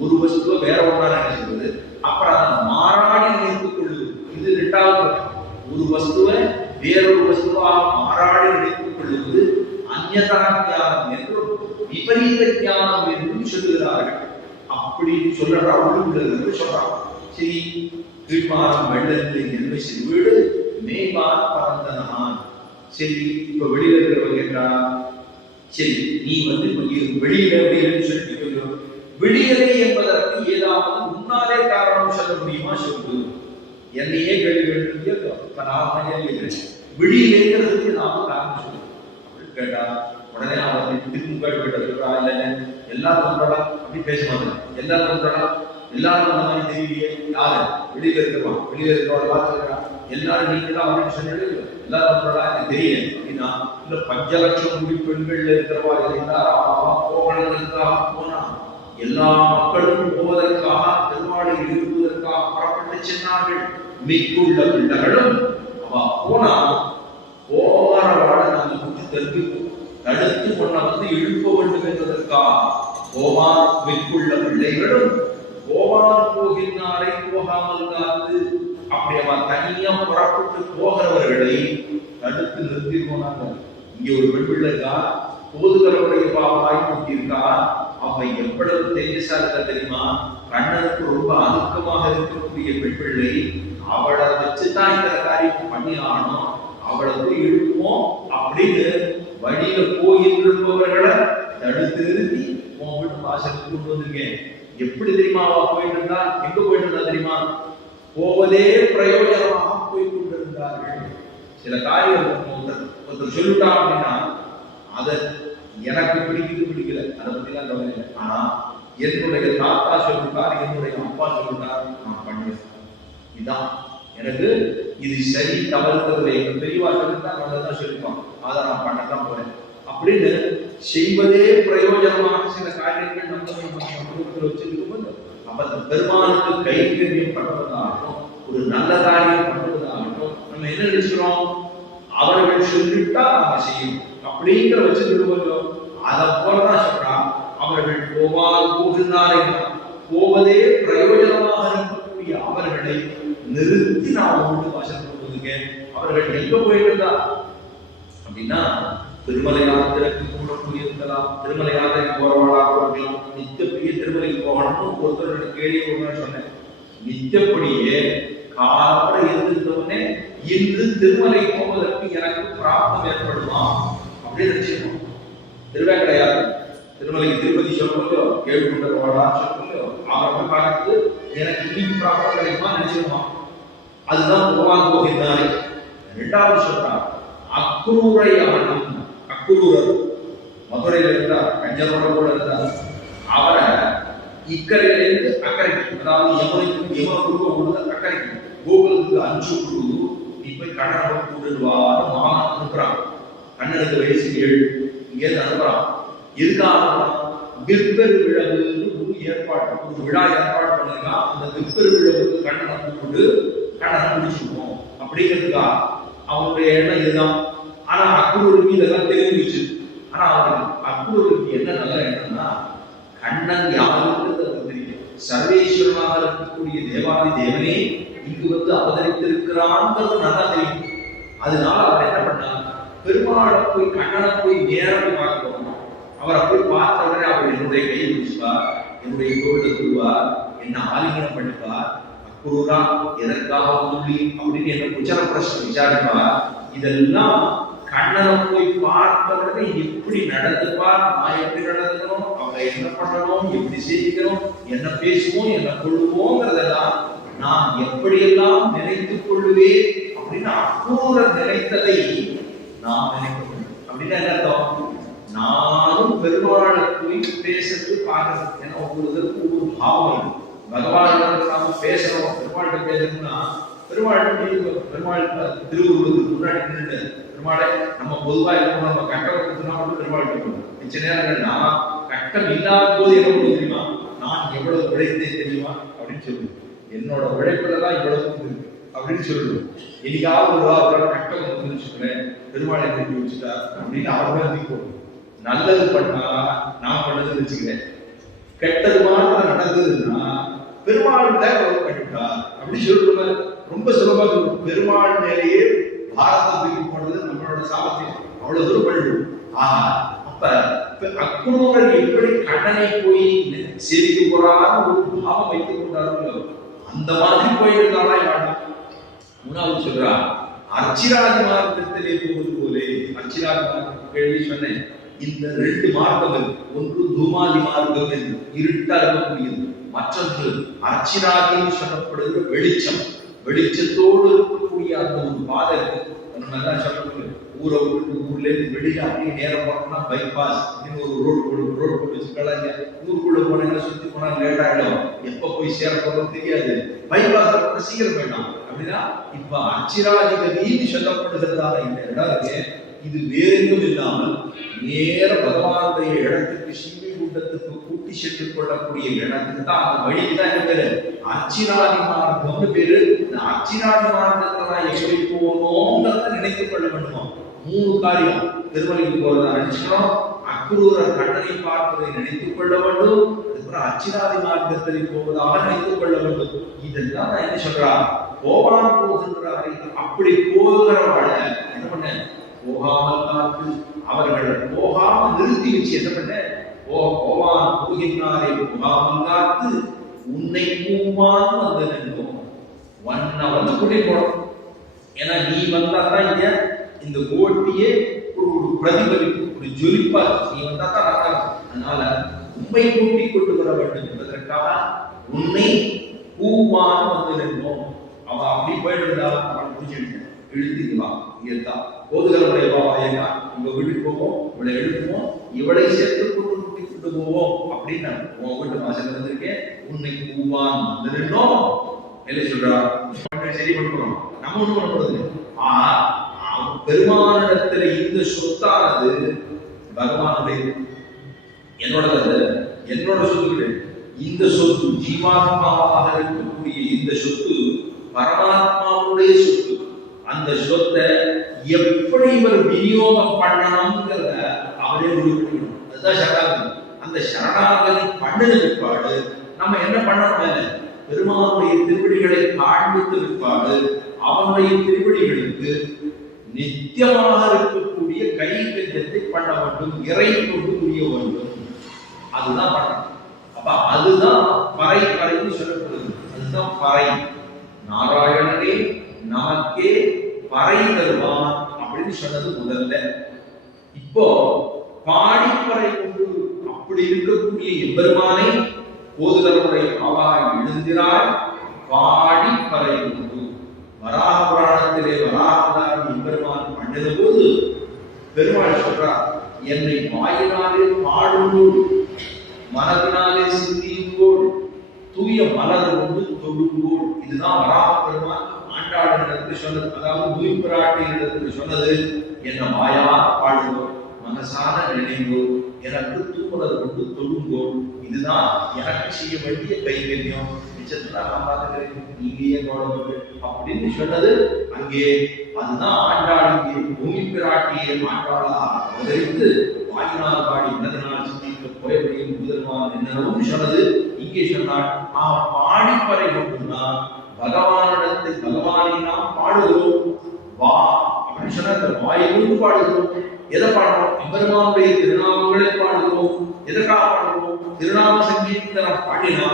ஒரு வஸ்துவை வேற ஒன்றா நினைக்கிறது, அப்புறம் அதை மாறாடி நினைத்துக் கொள்வது, இது ரெண்டாவது. ஒரு வஸ்துவை வேறொரு வஸ்துவாக மாறாடி நினைத்துக் கொள்வது அந்யதா ஞானம் என்று, விபரீத ஞானம் என்று சொல்லுகிறார்கள். அப்படின்னு சொல்லறா உள்ளுள்ளது சொல்றான். சரி, கீழ்மாறம் வெள்ளத்தில் எருமை சிறுவீடு மேய்வான் பறந்தனான். சரி, இப்ப வெளியில இருக்கிறவங்க கேட்டா, சரி நீ வெளியில வெளியிலன்னு சொல்லிட்டு கொஞ்சம் வெளியலை என்பதற்கு ஏதாவது முன்னாலே காரணம் சொல்ல முடியுமா சொல்லு. என்னையே கேள்வி இப்ப நான் வெளியிலேங்கிறதுக்கு நாம காரணம் சொல்லுவோம் அப்படின்னு கேட்டா உடனே அவரை திரும்ப சொல்றா, இல்ல எல்லாரும் ஒன்றோட அப்படி பேச மாட்டேன். எல்லாரும் ஒன்றோட எல்லாரும் அந்த மாதிரி தெரியலையே. யாரு வெளியில இருக்கிறவா, வெளியில இருக்கிறவா பார்த்துருக்கான், எல்லாரும் நீங்களா அப்படின்னு சொன்னது எல்லாரும் ஒன்றோட எனக்கு தெரியல அப்படின்னா, இல்ல 5 லட்சம் கோடி பெண்கள்ல இருக்கிறவா எல்லாரும் போகணுங்கிறதுக்காக போனா எல்லா மக்களும் போவதற்காக பெருமாளை எழுப்புவதற்காக புறப்பட்டு சென்றார்கள். மிக்குள்ள பிள்ளைகளும் அவ போனா போகாரவாட நாங்கள் கொஞ்சம் தெரிஞ்சுப்போம், தடுத்து கொண்ட வந்து எழுப்ப வேண்டும் என்பதற்காக போவார். மிக்குள்ள பிள்ளைகளும் போவார் போகின்றாரை போகாமல் காத்து அப்படி அவன் தனியா புறப்பட்டு போகிறவர்களை தடுத்து நிறுத்தி போனாங்க. இங்க ஒரு பெண் பிள்ளை இருக்கா, போதுகிறவருடைய பாப்பாய் கூட்டியிருக்கா. அவன் எவ்வளவு தேஜஸா இருக்கா தெரியுமா? கண்ணனுக்கு ரொம்ப அணுக்கமாக இருக்கக்கூடிய பெண் பிள்ளை. அவளை வச்சுதான் இந்த காரியம் பண்ணி ஆகணும், அவளை போய் இழுப்போம் அப்படின்னு வழியில போயிருப்பவர்களை தடுத்து நிறுத்தி உன் வீட்டு வாசலுக்கு கொண்டு வந்திருக்கேன். எப்படி தெரியுமா அவ போயிட்டு இருந்தா? எங்க போயிட்டு இருந்தா தெரியுமா? போவதே பிரயோஜனமாக போய் கொண்டிருந்தார்கள். சில காரியம் ஒருத்தர் சொல்லிட்டான் அப்படின்னா அதை எனக்கு பிடிக்கல, அதை பத்தி தான் கவலை இல்லை. ஆனா என்னுடைய தாத்தா சொல்லிட்டார், என்னுடைய அப்பா சொல்லிட்டார், நான் பண்ணேன். இதுதான் எனக்கு இது சரி தவறுத்தவரை பெரியவா சொல்லித்தான் நல்லதான் சொல்லிட்டோம், அதை நான் பண்ணத்தான் போறேன் அப்படின்னு செய்வதே பிரயோஜனமாக சில காரியங்கள் நம்ம வச்சிருக்கும். அப்ப அந்த பெருமானுக்கு கைங்கரியம் பண்ணுவதாகட்டும், ஒரு நல்ல காரியம் பண்ணுவதாகட்டும், நம்ம என்ன நினைச்சுக்கிறோம்? அவர்கள் சொல்லிட்டா நம்ம செய்யணும் அப்படிங்கிற வச்சிருக்கோம். அதை போலதான் சொல்றான். அவர்கள் போகின்றார்கள், போவதே பிரயோஜனமாக இருக்கக்கூடிய அவர்களை நிறுத்தி நான் உங்களுக்கு வாசல் கொடுத்துங்க. அவர்கள் எங்க போயிருந்தா அப்படின்னா திருமலை யாத்திரைக்கு கூட போயிருக்கலாம், திருமலை யாத்திரைக்கு போறவர்களாக இருக்கலாம், நித்தியப்படியே திருமலைக்கு போகணும்னு ஒருத்தரோட கேள்வி ஒரு சொன்னேன். நித்தியப்படியே காலப்பட இருந்தோடனே இன்று திருமலை போவதற்கு எனக்கு பிராப்தம் ஏற்படுமா அப்படின்னு நினைச்சிருக்கோம். திருவேங்கடையார் திருமலைக்கு திருப்பதி சொல்றோம், கேள்விப்பட்டவாடா சொல்றோம், அவரை பார்த்து எனக்கு இன்னைக்கு பிராப்தம் கிடைக்குமா நினைச்சிருமா? அதுதான் போவான் போகின்றாரே. 2வது சொல்றார் அக்ரூரையானம். அக்ரூரர் மதுரையில் இருந்தார், கஞ்சரோட கூட இருந்தார். அவரை இக்கரையிலிருந்து அக்கறைக்கு, அதாவது யமனுக்கு அக்கறைக்கு கோகுலத்துக்கு அனுப்பிச்சு நீ போய் கண்ணனை கூடுவான்னு மகான் அனுப்புறான். கண்ணனுக்கு வயசு 7, இங்கேருந்து அனுப்புறான். எதுக்காக? விற்பெரு விழாவுக்கு ஒரு ஏற்பாடு, ஒரு விழா ஏற்பாடு பண்ணிருக்கா. அந்த விற்பெரு விழாவுக்கு கண்ணனை கூப்பிட்டு கண்ணனை முடிச்சுக்குவோம் அப்படிங்கிறதுக்கா அவனுடைய எண்ணம் இதுதான். ஆனா அக்ரூருக்கு இதெல்லாம் தெரிஞ்சிச்சு. ஆனா அவருக்கு அக்ரூருக்கு என்ன நல்ல எண்ணம்னா, கண்ணன் யாருக்கு தெரியும், சர்வேஸ்வரனாக இருக்கக்கூடிய தேவாதி தேவனே இங்கு வந்து அவதரித்திருக்கிறான்றது நல்லா தெரியும். அதனால அவர் என்ன பண்ணார்? பெருமாளை போய் கண்ணனை போய் நேரம் பார்க்கணும். அவரை போய் பார்த்த உடனே அவர் என்னுடைய கையை பிடிச்சுப்பார், என்னுடைய தோட்டை தூவார், என்ன ஆலிங்கனம் பண்ணிப்பார். அக்ரூரா எதற்காக சொல்லி அப்படின்னு என்ன உச்சர பிரச்சனை விசாரிப்பார். இதெல்லாம் கண்ணனை போய் பார்த்த உடனே எப்படி நடந்துப்பார், நான் எப்படி நடந்துக்கணும், அவரை என்ன பண்ணணும், எப்படி செய்யணும், என்ன பேசுவோம், என்ன கொள்ளுவோங்கிறதெல்லாம் நான் எப்படியெல்லாம் நினைத்துக் கொள்ளுவேன் அப்படின்னு அக்ரூரர் நினைத்ததை நாம் நினைக்க வேண்டும். அப்படின்னா என்ன அர்த்தம்? நானும் பெருமாளை போய் பேசுறது பார்க்கறது. ஏன்னா ஒவ்வொருத்தருக்கு ஒவ்வொரு பாவம். பகவான் நாம பேசுறோம், பெருமாள்கிட்ட பேசணும்னா பெருமாள் திருவுருவத்துக்கு முன்னாடி நின்று பெருமாளை நம்ம பொதுவா இருக்கணும், நம்ம கட்டம் சொன்னா மட்டும் பெருமாள் இருக்கணும். மிச்ச நேரங்கள் நான் கட்டம் இல்லாத போது என்ன தெரியுமா, நான் எவ்வளவு உழைத்தேன் தெரியுமா அப்படின்னு சொல்லுவேன். என்னோட உழைப்புல தான் இவ்வளவு இருக்கு அப்படின்னு சொல்லுவேன். இன்னைக்காவது ஒரு வாரம் கட்டம் வந்து வச்சுக்கிறேன், பெருமாளை திருப்பி வச்சுட்டா அப்படின்னு அவங்க நல்லது பண்ணா நான் பண்ணது வச்சுக்கிறேன், கெட்டது மாத்திரம் நடந்ததுன்னா பெருமாள் கட்டுட்டார் அப்படி சொல்றது ரொம்ப சுலபமா சொல்லுவோம். பெருமாள் மேலேயே பாரத தூக்கி போடுறது நம்மளோட சாமர்த்தியம், அவ்வளவு தூரம் பண்ணிடுவோம். ஆஹா, அப்ப அக்ரூரர் எப்படி கண்ணனை போய் சேவிக்க போறான்னு ஒரு பாவம் வைத்துக் கொண்டார்களோ அந்த மாதிரி போயிருந்தாரா வேண்டாம். 3வது சொல்றா அர்ச்சிராஜ மார்க்கத்திலே போவது போலே. அர்ச்சிராஜ மார்க்கம் கேள்வி சொன்னேன். இந்த 2 மார்க்கம் இருக்கு. ஒன்று தூமாதி மார்க்கம் என்று இருட்டா இருக்கக்கூடியது, மற்றொன்று அர்ச்சிராஜின்னு சொல்லப்படுகிற வெளிச்சம். வெளிச்சத்தோடு இருக்கக்கூடிய அந்த ஒரு பாதை இருக்கு. நம்ம எல்லாம் சொல்லக்கூடிய ஊரை விட்டு ஊர்ல இருந்து வெளியே அப்படியே நேரம் போனோம்னா பைபாஸ் அப்படின்னு ஒரு ரோடு போட்டு வச்சுக்கலாம். ஊருக்குள்ள போனீங்கன்னா சுத்தி போனா லேட் ஆகிடும், எப்ப போய் சேர போறோம் தெரியாது. பைபாஸ் சீக்கிரம் போயிடலாம். அப்படின்னா இப்ப அச்சிராதிபதினு சொல்லப்படுகிறதான இந்த இடம் இருக்கு, இது வேற எங்கும் இல்லாமல் நேர பகவானுடைய இடத்துக்கு ஸ்ரீவைகுண்டத்துக்கு கூட்டி சென்று கொள்ளக்கூடிய இடத்துக்கு தான், அந்த வழிக்கு தான் என்ன பேரு, அச்சிராதி மார்க்கம்னு பேரு. இந்த அச்சிராதி மார்க்கத்தை நான் எப்படி போகணும்ன்றத நினைத்துக் கொள்ள வேண்டுமா? 3 காரியம். திருமலைக்கு போறதா நினைச்சுக்கணும், அக்ரூர கண்ணனை பார்ப்பதை நினைத்துக் கொள்ள வேண்டும், அதுக்கப்புறம் அச்சிராதி மார்க்கத்தில் போவதாக நினைத்துக் கொள்ள வேண்டும். இதெல்லாம் நான் என்ன சொல்றா, போவான் போகின்றாரை. அப்படி போகிறவள என்ன பண்ண, போகாமல் காத்து அவர்களை போகாமல் நிறுத்தி வச்சு என்ன பண்ண, போவான் போகின்றாரை போகாமல் காத்து உன்னை பூவான் வந்து நின்றோம். உன்னை வந்து கூட்டிட்டு போனோம். ஏன்னா நீ வந்தா தான் இங்க இந்த கோட்டியே ஒரு பிரதிபலிப்பு, ஒரு ஜொலிப்பா, நீ வந்தா தான் நடக்கும். அதனால உண்மை கூட்டி கொண்டு வர வேண்டும் என்பதற்காக உன்னை பூவான் வந்து நின்றோம். அவ அப்படி போயிட்டு அவன் பிடிச்சிட்டு இழுத்துக்கலாம். இயற்கா போதுகிறவளை வாயக்கா, இவ வீட்டுக்கு போவோம், இவளை எழுப்புவோம், இவளை சேர்த்து கொண்டு கூட்டி கொண்டு போவோம் அப்படின்னு உன் வீட்டு வாசல் வந்திருக்கேன். உன்னைக்கு பூவான் வந்து நின்றோம் என்ன சொல்றா, சரி பண்ணுறோம். நம்ம ஒண்ணு பண்ணப்படுது. பெருமானிடத்துல இந்த சொத்தானது பகவானுடைய, என்னோட சொத்து. இந்த சொத்து ஜீவாத்மாவாக இருக்கக்கூடிய இந்த சொத்து பரமாத்மாவுடைய சொத்து. அந்த சொத்தை எப்படி இவர் விநியோகம் பண்ணணும்ங்கிறத அவரே முடிவு பண்ணிக்கணும். அதுதான் சரணாகதி. அந்த சரணாகதி பண்ணின பிற்பாடு நம்ம என்ன பண்ணணும், பெருமானுடைய திருவடிகளை காண்பித்து பிற்பாடு அவனுடைய திருவடிகளுக்கு நித்தியமாக இருக்கக்கூடிய கைங்கரியத்தை பண்ண வேண்டும், இறை கொண்டு புரிய வேண்டும். அதுதான் பண்ணணும். அப்ப அதுதான் பறைன்னு சொல்லப்படுது. அதுதான் பறை. நாராயணனே நமக்கே பறை தருவான் அப்படின்னு சொன்னது முதல்ல. இப்போ பாடிப்பறை கொண்டு அப்படி இருக்கக்கூடிய எம்பெருமானை போதுதலுடைய ஆவாய் எழுந்திராய் பாடிப்பறை கொண்டு. வராக புராணத்திலே வராகதாரி எம்பெருமான் பண்ணின போது பெருமாள் சொல்றார், என்னை வாயினாலே பாடுங்கோள், மனதினாலே சிந்தியுங்கோள், தூய மலர் கொண்டு தொழுங்கோள். இதுதான் வராக பெருமான் ஆண்டாளிடத்தில் சொன்னது. அதாவது தூய் பிராட்டியிடத்தில் சொன்னது, என்ன வாயால் பாடுங்கோ, மனசான நினைங்கோ, எனக்கு தூமலர் கொண்டு தொழுங்கோள். இதுதான் எனக்கு செய்ய வேண்டிய கைங்கரியம். மிச்சத்துல நான் பார்த்துக்கிறேன், நீங்க கவனம் அப்படின்னு சொன்னது அங்கே. அதுதான் ஆண்டாளிக்கு பூமி பிராட்டியை ஆண்டாளாக அவதரித்து வாயினால் பாடி மனதினால் சிந்திக்க போயபடியும் முதல்வான் என்னவும் சொன்னது இங்கே சொன்னாள். பாடிப்பறை கொண்டுனா பகவானிடத்தை பகவானை நாம் பாடுகிறோம். வா அப்படின்னு சொன்னா இந்த வாயை கொண்டு பாடுகிறோம். எதை பாடுறோம், எம்பெருமானுடைய திருநாமங்களை பாடுகிறோம். எதற்காக பாடுகிறோம், திருநாம சங்கீர்த்தனம் பாடினா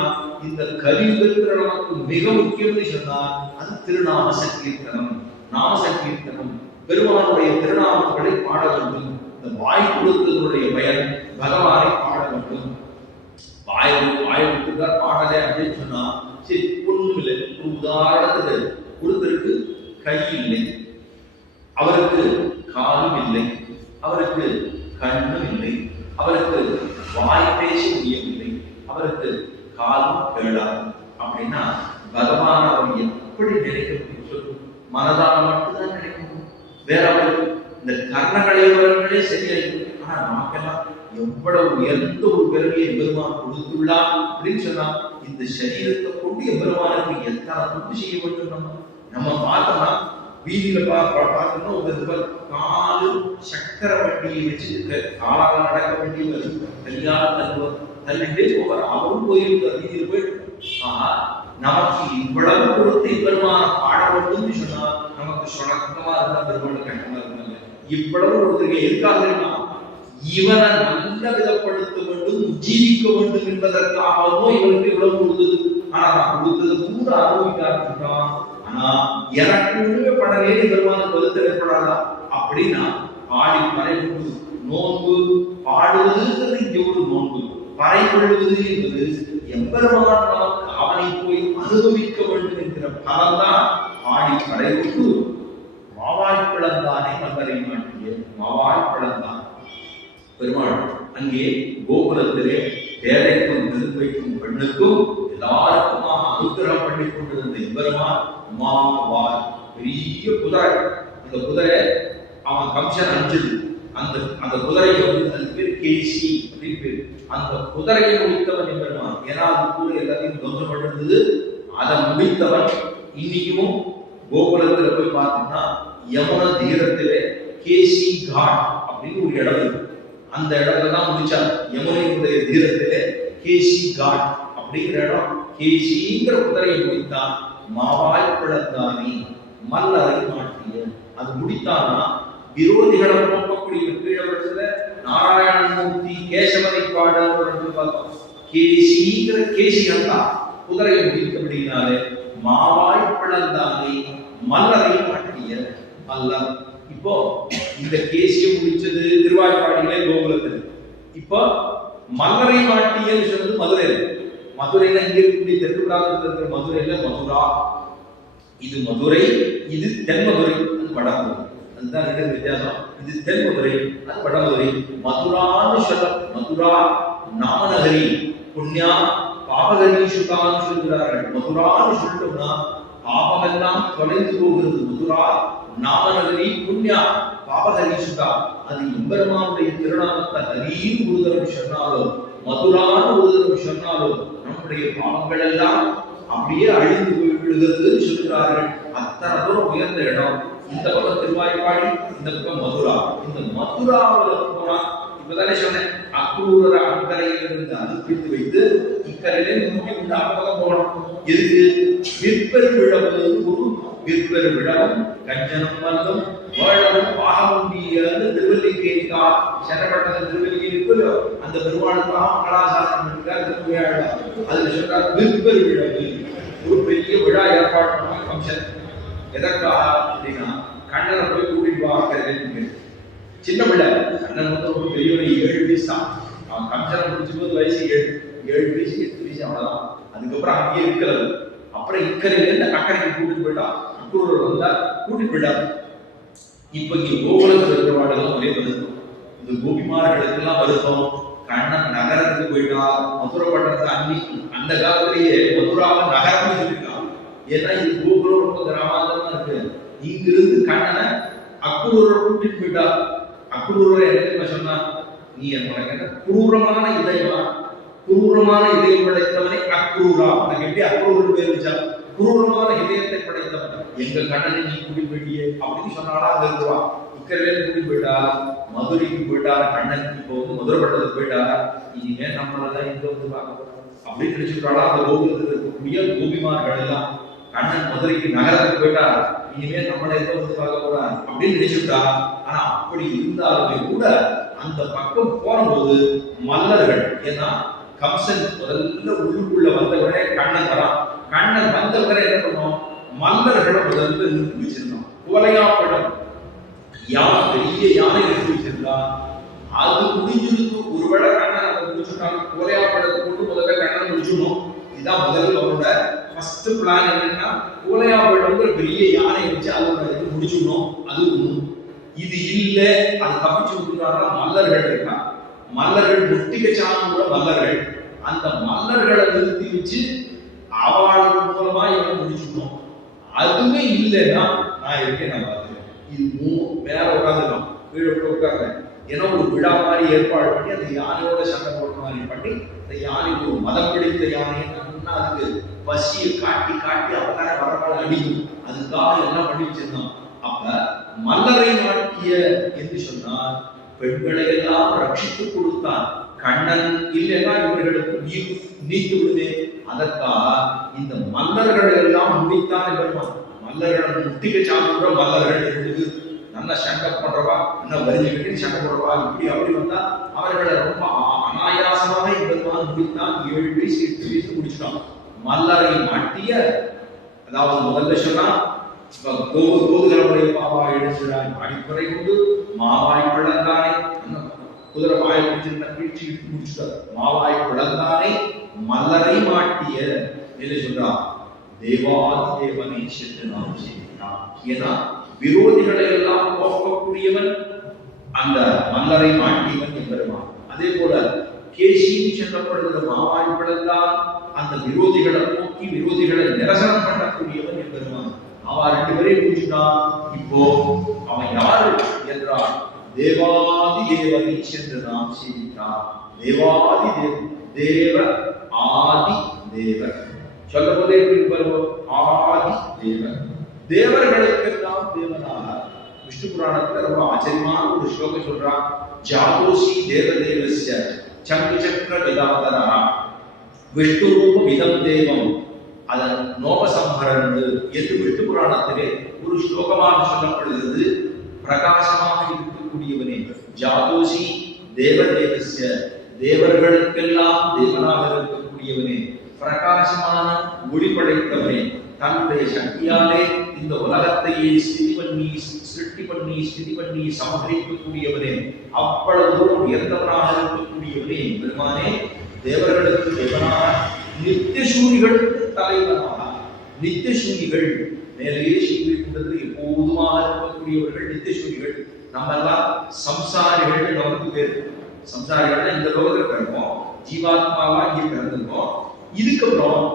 இந்த கலியுகத்துல நமக்கு மிக முக்கியம்னு சொன்னால் அது திருநாம சங்கீர்த்தனம். நாம சங்கீர்த்தனம், பெருமானுடைய திருநாமங்களை பாட வேண்டும். இந்த வாய் கொடுத்ததனுடைய பயன் பகவானை பாட வேண்டும். வாய் கொடுத்துதான் பாடலை அப்படின்னு சொன்னா சரி ஒண்ணும் இல்லை. ஒரு உதாரணத்துக்கு ஒருத்தருக்கு கை இல்லை, அவருக்கு காலும் இல்லை, அவருக்கு கண்ணும் இல்லை, அவருக்கு வாய் பேச முடியவில்லை, அவருக்கு காலும் கேளாது. அப்படின்னா பகவான் அவர் எப்படி நினைக்க முடியும் சொல்லு? மனதால் மட்டும்தான் நினைக்க முடியும். வேற அவருக்கு இந்த கர்ணங்களையவர்களே சரியாயிருக்கு. ஆனா நமக்கெல்லாம் எவ்வளவு உயர்ந்த ஒரு பிறவியை பெருமான் கொடுத்துள்ளார் அப்படின்னு சொன்னா, இந்த சரீரத்தை கொண்டு பெருமானுக்கு எத்தனை தொண்டு செய்ய வேண்டும். நம்ம பார்த்தோம்னா வீதியில பார்த்தோம்னா ஒரு காலு சக்கர வண்டியை வச்சு காலாக நடக்க வேண்டியவர் கல்யாண தள்ளிட்டே போவார். அவரும் போயிருக்கார், வீதியில் போயிட்டு. ஆனா நமக்கு இவ்வளவு கொடுத்து பெருமான பாட வேண்டும் சொன்னா நமக்கு சுணக்கமா இருந்தா பெருமான கட்டமா இருந்தாங்க. இவ்வளவு ஒருத்தருக்கு எதுக்காக தெரியுமா, இவனை நல்ல விதப்படுத்த வேண்டும், ஜீவிக்க வேண்டும் என்பதற்காகவும் இவனுக்கு இவ்வளவு கொடுத்தது. ஆனா நான் கொடுத்தது கூட அனுபவிக்க ஆரம்பிச்சுட்டான். ஆனா எனக்கு ஒண்ணுமே படவே பெருமானுக்கு வருத்தம் ஏற்படாதா அப்படின்னா பாடி பறை கொண்டு நோன்பு பாடுவதுங்கிறது இங்க ஒரு நோன்பு. பறை கொள்வது என்பது எம்பெருமான் நமக்கு அவனை போய் அனுபவிக்க வேண்டும் என்கிற பலன்தான் பாடி பறை கொண்டு மாவாய் பிளந்தானே மகரை மாட்டிய அங்கே கோகுலத்திலே தேரைக்கும் திருப்பைக்கும் பெண்ணுக்கும் எல்லாருக்குமாக அனுகிரகம் பண்ணி கொண்டிருந்த எம்பெருமான் மாவாய் பெரிய குதிரை. அந்த குதிரை அவன் கம்சன் அஞ்சது. அந்த குதிரையை வந்து அது பேர் கேசி அப்படின்னு பேர். அந்த குதிரையை முடித்தவன் எம்பெருமான். ஏன்னா அது கூட எல்லாத்தையும் துவம்சம் பண்ணிருந்தது. அதை முடித்தவன். இன்னைக்கும் கோகுலத்துல போய் பார்த்தோம்னா யமுன தீரத்திலே கேசி காட் அப்படின்னு ஒரு இடம் இருக்கு. அந்த இடத்துல தான் முடிச்சார். யமுனையுடைய தீரத்திலே கேசி காட் அப்படிங்கிற இடம். கேசிங்கிற குதிரையை முடித்தான். மாவாய் பிளந்தானே மல்லரை மாட்டிய. அது முடித்தான்னா விரோதிகளை போக்கக்கூடிய கீழவரத்துல நாராயணமூர்த்தி கேசவனை பாடல் பார்த்தோம். கேசிங்கிற கேசி அல்லா குதிரையை முடித்தபடினாலே மாவாய் பிளந்தானே மல்லரை மாட்டிய மல்லர். இப்போ இந்த கேசியை முடிச்சது திருவாய்ப்பாடியிலே கோகுலத்தில். இப்போ மல்லரை மாட்டியன்னு சொன்னது மதுரையில. மதுரையில இங்க இருக்கக்கூடிய தெற்கு பிராந்தியத்தில் இருக்கிற மதுரையில மதுரா. இது மதுரை, இது தென்மதுரை, அது வடமதுரை. அதுதான் ரெண்டு வித்தியாசம். இது தென்மதுரை, அது வடமதுரை. மதுரான்னு சொல்ல மதுரா நாமநகரி புண்ணியா பாபகரி சுகான்னு சொல்கிறார்கள். மதுரான்னு சொல்லிட்டோம்னா பாபமெல்லாம் தொலைந்து போகிறது. மதுரா நாமநகரி புண்ணியா பாபகரி சுகா. அது எம்பெருமானுடைய திருநாமத்தை ஹரின்னு ஒரு தரம் சொன்னாலோ மதுரான்னு ஒரு தரம் சொன்னாலோ நம்முடைய பாவங்கள் எல்லாம் அப்படியே அழிந்து விழுகிறதுன்னு சொல்கிறார்கள். அத்தனை தூரம் உயர்ந்த இடம். இந்த பக்கம் திருவாய்ப்பாடி, இந்த பக்கம் மதுரா. இந்த மதுராவில் போனா இப்பதானே சொன்னேன், அக்ரூர அக்கறையிலிருந்து அனுப்பித்து வைத்து இக்கரையிலே நோக்கி கொண்டு அப்பக்கம் போகணும். எதுக்கு? விற்பெரு விழவு. ஒரு விற்பெரு விழவும் கஞ்சனம் வந்தம் வேழவும் பாகமுண்டிய திருவல்லிக்கேக்கா சரப்பட்டத திருவல்லிக்கு அந்த பெருமாளுக்காக கலாசாரம் திருவிழா. அதுல சொல்றார் விற்பெரு விழவு. ஒரு பெரிய விழா ஏற்பாடு பண்ண கம்சன். எதற்காக அப்படின்னா கண்ணனை போய் கூட்டிட்டு வாங்க. சின்ன பிள்ளை கண்ணன் வந்து ஒரு பெரியவனை 7 வயசு தான். அவன் கம்சனை முடிச்சும்போது வயசு 7 வயசு 8 வயசு அவ்வளவுதான். அதுக்கப்புறம் அங்கேயே இருக்கிறது. அப்புறம் இக்கரையில அக்கறைக்கு கூட்டிட்டு போயிட்டான். அக்ரூரர் வந்தா கூட்டிட்டு போயிட்டார். இப்ப இங்க கோகுலத்தில் இருக்கிறவாடுகளும் ஒரே வருத்தம். இந்த கோபிமார்களுக்கு எல்லாம் வருத்தம். கண்ணன் நகரத்துக்கு போயிட்டார். மதுரை பட்டணத்தை அன்னைக்கு அந்த காலத்திலேயே மதுராவை நகரம்னு சொல்லியிருக்கான். ஏன்னா இது கோகுலம் ரொம்ப கிராமாந்தரமா இருக்கு. இங்கிருந்து கண்ணனை அக்ரூரர் கூட்டிட்டு போயிட்டார். அக்ரூரரை என்ன சொன்னா, நீ உனக்கு என்ன குரூரமான இதயமா? குரூரமான இதயம் படைத்தவனை அக்ரூரா. உனக்கு எப்படி அக்ரூரர் பேர் வச்சா? குரூரமான இதயத்தை படைத்தவன். எங்க கண்ணனை நீ கூட்டிட்டு போயிட்டியே அப்படின்னு சொன்னாடா. அங்க இருக்குவா. இக்கரையில கூட்டிட்டு போயிட்டா. மதுரைக்கு போயிட்டா. கண்ணன் இப்போ வந்து மதுரை பட்டத்துக்கு போயிட்டா. இனிமே நம்மளதான் இங்க வந்து பார்க்க அப்படின்னு நினைச்சுட்டாளா. அந்த கோகுலத்தில் இருக்கக்கூடிய கோபிமார்கள் எல்லாம் கண்ணன் மதுரைக்கு நகரத்துக்கு போயிட்டா. இனிமே நம்மளை எதோ வந்து பார்க்க போறான் அப்படின்னு நினைச்சுட்டா. ஆனா அப்படி இருந்தாலுமே கூட அந்த பக்கம் போகும்போது மல்லர்கள், ஏன்னா கம்சன் முதல்ல உள்ளுக்குள்ள வந்தவரே கண்ணன் வரான். கண்ணன் வந்தவரை என்ன பண்ணோம், மல்லர்களை முதல்ல நிறுத்தி வச்சிருந்தோம். குவலையாப்படம் பெரிய யானை நிறுத்தி வச்சிருந்தா. அது முடிஞ்சிருக்கு. ஒருவேளை கண்ணன் அதை முடிச்சுட்டாங்க. குவலையாப்படத்தை கொண்டு முதல்ல கண்ணன் முடிச்சிடணும். இதுதான் முதல்ல அவரோட ஃபர்ஸ்ட் பிளான். என்னன்னா குவலையாப்படம்ங்கிற பெரிய யானை வச்சு அதோட இது முடிச்சிடணும். அது ஒண்ணும். இது இல்ல, அது தப்பிச்சு விட்டுறாருன்னா மல்லர்கள் இருக்கா. மல்லர்கள் முட்டிக்கச்சாலும் கூட மல்லர்கள். அந்த மல்லர்களை நிறுத்தி வச்சு அவளுக்கு மூலமா இவனை முடிச்சுட்டோம். அதுவுமே இல்லைன்னா நான் இருக்கேன், நான் பார்த்துக்கிறேன். இது மேல உட்காந்துக்கலாம், கீழே உட்கார்றேன். ஏன்னா ஒரு விழா மாதிரி ஏற்பாடு பண்ணி அந்த யானையோட சண்டை போடுற மாதிரி பண்ணி அந்த யானைக்கு ஒரு மதம் பிடித்த யானையை நல்லா அதுக்கு பசியை காட்டி காட்டி அவதார வரப்பாடு அடிக்கும். அதுக்காக எல்லாம் பண்ணி வச்சிருந்தோம். அப்ப மல்லரை மாட்டிய என்று சொன்னால் பெண்களை எல்லாம் ரட்சித்து கொடுத்தான் கண்ணன். இல்லைன்னா இவர்களுக்கு நீத்து விடுதே. அதற்காக இந்த மல்லர்கள் எல்லாம் முடித்தான் பெருமான். மல்லர்கள் முட்டிக்க சாப்பிடுற மல்லர்கள் இருக்கு. நல்லா சண்டை போடுறவா, நல்லா வரிஞ்சு கட்டி சண்டை போடுறவா, இப்படி அப்படி வந்தா அவர்களை ரொம்ப அனாயாசமாக பெருமான் முடித்தான். 7 வயசு 8 வயசு முடிச்சுட்டான். மல்லரை மாட்டிய, அதாவது முதல்ல சொன்னா கோதுகளுடைய பாவாய் எழுதுகிறாய் அடிப்படை கொண்டு மாவாய் பிளந்தானே. குதிரை வாயை பிடிச்சிருந்த பீழ்ச்சி முடிச்சுட்டார். மாவாய் பிளந்தானே மல்லரை மாட்டிய என்று சொல்றார். தேவாதி தேவனை சென்று நாம் செய்கிறான். ஏன்னா விரோதிகளை எல்லாம் போக்கக்கூடியவன் அந்த மல்லரை மாட்டியவன் என்பருமா. அதே போல கேசின்னு சொல்லப்படுகிற மாவாய்ப்பெல்லாம் அந்த விரோதிகளை போக்கி விரோதிகளை நிரசனம் பண்ணக்கூடியவன் எம்பெருமான். அவன் 2 பேரையும் பூஜிட்டான். இப்போ அவன் யாரு என்றால் தேவாதி தேவனை சென்று நாம் சேவித்தான். தேவாதி தேவ ஆதி தேவர் சொல்ல போதே எப்படி வருவோம்? ஆதி தேவர், தேவர்களுக்கெல்லாம் தேவனாக. விஷ்ணு புராணத்துல ரொம்ப ஆச்சரியமான ஒரு ஸ்லோகம் சொல்றான். ஜாதோசி தேவதேவஸ்ய சங்கு சக்கர விதாதரா விஷ்ணு ரூப விதம் தேவம் அதன் நோபசம்ஹரன் என்று விஷ்ணு புராணத்திலே ஒரு ஸ்லோகமாக சொல்லப்படுகிறது. பிரகாசமாக இருக்கக்கூடியவனே ஜாதோசி தேவதேவஸ்ய, தேவர்களுக்கெல்லாம் தேவனாக இருக்கக்கூடியவனே, பிரகாசமான ஒளி படைத்தவனே, தன்னுடைய சக்தியாலே இந்த உலகத்தையே சிருஷ்டி பண்ணி சமகரிக்கக்கூடியவனே, அவ்வளவு தூரம் உயர்ந்தவனாக இருக்கக்கூடியவனே பெருமானே, தேவர்களுக்கு தேவனாக, நித்தியசூரிகளுக்கு தலைவனாக. நித்தியசூரிகள் மேலேயே ஸ்ரீவைகுண்டத்தில் எப்போதுமாக இருக்கக்கூடியவர்கள் நித்தியசூரிகள். நம்ம எல்லாம் சம்சாரிகள் நமக்கு பேர். சம்சாரிகள் இந்த லோகத்தில் பிறப்போம், ஜீவாத்மாவா இங்கே பிறந்திருக்கோம். இதுக்கப்புறம்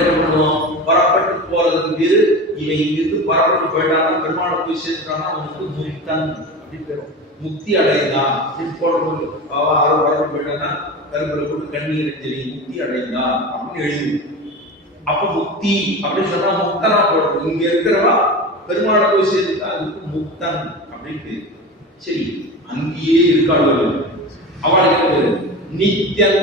என்ன பண்ணுவோம்? புறப்பட்டு போறதுக்கு பேரு இவன் இங்கிருந்து புறப்பட்டு போயிட்டான், பெருமாளை போய் சேர்த்துட்டான்னா அவனுக்கு முக்தன் அப்படின்னு பேரும். முக்தி அடைந்தான் அப்படின்னு போடுறது. யாரோ புறப்பட்டு போயிட்டான்னா கரும்புல போட்டு கண்ணீர் அஞ்சலி முக்தி அடைந்தான் அப்படின்னு எழுது. அப்ப முக்தி அப்படின்னு சொன்னா முக்தனா போடுறது. இங்க இருக்கிறவா பெருமாளை போய் சேர்த்துட்டா அதுக்கு முக்தன் அப்படின்னு. சரி, அங்கேயே இருக்காள் அவளுக்கு பேரு நித்யன்.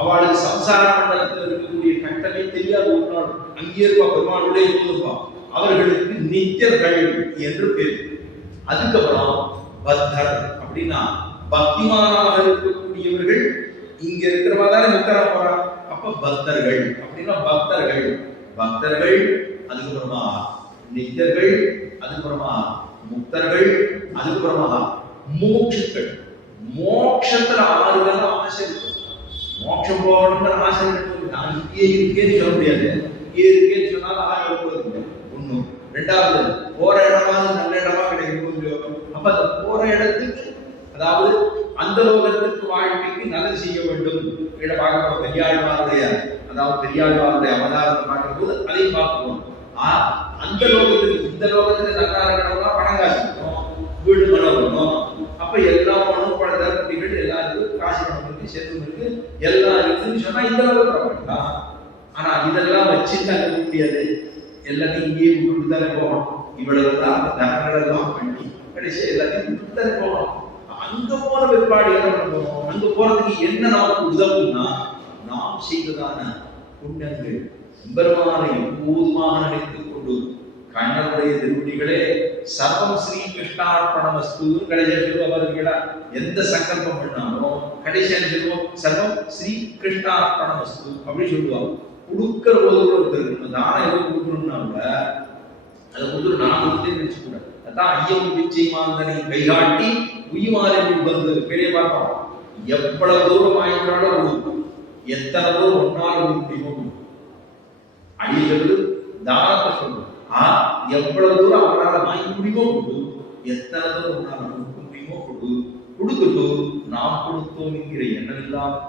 அவளுக்கு சம்சார மண்டலத்தில் இருக்கக்கூடிய கட்டளை தெரியாது. ஒரு நாள் அங்கே இருப்பா, பெருமாளுடைய இருப்பா. அவர்களுக்கு நித்தியர்கள் என்று பேர். அதுக்கப்புறம் பத்தர் அப்படின்னா பக்திமானாக இருக்கக்கூடியவர்கள். இங்க இருக்கிறவா தானே முக்தரா போறா. அப்ப பக்தர்கள் அப்படின்னா பக்தர்கள். அதுக்கப்புறமா நித்தியர்கள், அதுக்கப்புறமா முக்தர்கள், அதுக்கப்புறமா மோட்சங்கள். மோட்சத்துல 6 பேர் ஆசை இருக்கு. மோட்சம் போகணுங்கிற ஆசை இருக்கு. நான் இங்கே இருக்கேன்னு சொல்ல முடியாது. இங்கே இருக்கேன்னு சொன்னாலும் ஆசை போறது ஒண்ணு. 2வது போற இடமாவது நல்ல இடமா கிடைக்கும். அப்ப அந்த போற இடத்துக்கு, அதாவது அந்த லோகத்துக்கு வாழ்க்கைக்கு நல்லது செய்ய வேண்டும். இட பார்க்க பெரியாழ்வாருடைய, அதாவது பெரியாழ்வாருடைய அவதாரத்தை பார்க்கும் போது அதையும் பார்க்கணும். அந்த லோகத்துக்கு இந்த லோகத்துக்கு நல்லா இருக்கணும்னா பணம் காசு இருக்கணும், வீடு மனம் இருக்கணும். அப்ப எல்லா பணமும் பணத்தை குட்டிகள் எல்லாருக்கும் காசு பணம் இருக்கு, செல்வம் இருக்கு, எல்லாம் இருக்குன்னு சொன்னா இந்த லோகத்துல வேண்டாம். ஆனா இதெல்லாம் வச்சு தங்க முடியாது. எல்லாத்தையும் இங்கேயே விட்டு தானே போகணும். இவ்வளவுதான் தனங்கள் எல்லாம் பண்ணி கடைசி எல்லாத்தையும் விட்டு தானே போகணும். அங்க போற பிற்பாடு என்ன பண்ணுவோம்? அங்க போறதுக்கு என்ன நமக்கு உதவும்னா நாம் செய்ததான புண்ணியங்கள். பெருமானை எப்போதுமாக நினைத்துக் கொண்டு கண்ணனுடைய திருவடிகளே சர்வம் ஸ்ரீ கிருஷ்ணார்ப்பணமஸ்து கடைசியா சொல்லுவாங்களா? எந்த சங்கல்பம் பண்ணாலும் கடைசியா சொல்லுவோம் சர்வம் ஸ்ரீ கிருஷ்ணார்ப்பணமஸ்து அப்படின்னு சொல்லுவாங்க. கொடுக்கிற போது ஒருத்தர் தானம் எதுவும் கொடுக்கணும்னாங்க அதை கொடுத்து நான் கொடுத்தே நினைச்சுக்கூடாது. அதான் ஐயம் பிச்சை மாந்தனை கைகாட்டி உயிமாறி வந்து பெரிய பார்ப்போம். எவ்வளவு தூரம் வாங்கினாலும் எத்தனை தூரம் ஒன்னாலும் முடியுமோ அடிக்கிறது தானத்தை சொல்லும். எவ்வளவு தூரம் அவரால் வாங்கி முடியுமோ கொடு, எத்தனை தூரம் ஒன்னால கொடுக்க முடியுமோ கொடு. கொடுத்துட்டு நாம் கொடுத்தோம் என்கிற எண்ணம் இல்லாம,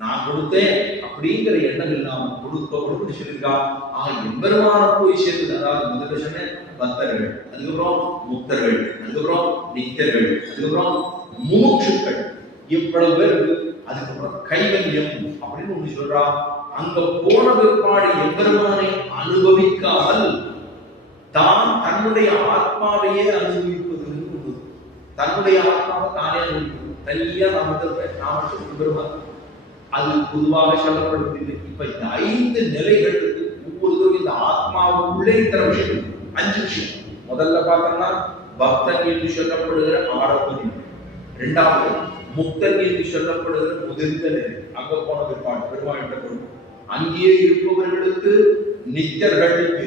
நான் கொடுத்தேன் அப்படிங்கிற எண்ணம் இல்லாம கொடுக்க சொல்லிருக்கா. எம்பெருமான போய் சேர்ந்து, அதாவது முதல்ல சொன்ன பக்தர்கள், அதுக்கப்புறம் முக்தர்கள், அதுக்கப்புறம் நித்தியர்கள், அதுக்கப்புறம் மூச்சுக்கள், இவ்வளவு பேர். அதுக்கப்புறம் கைவல்யம் அப்படின்னு ஒண்ணு சொல்றா. அங்க போன பிற்பாடு எம்பெருமானை அனுபவிக்காமல் தான் தன்னுடைய ஆத்மாவையே அனுபவிப்பது. தன்னுடைய ஆத்மாவை தானே அனுபவிப்பது. தனியா நாம பெருமாள் அது பொதுவாக சொல்லப்படுகிறது. இப்ப இந்த 5 நிலைகளுக்கு ஒவ்வொருத்தரும் இந்த ஆத்மாவுக்குள்ளே இத்தனை விஷயம், 5 விஷயம். முதல்ல பார்த்தோம்னா பக்தன் என்று சொல்லப்படுகிற ஆடப்பதி. 2வது முக்தன் என்று சொல்லப்படுகிற முதிர்ந்த நிலை. அங்க போன பிற்பாடு பெருமாள்கிட்ட கொடுக்கும். அங்கேயே இருப்பவர்களுக்கு நித்தியர்களுக்கு.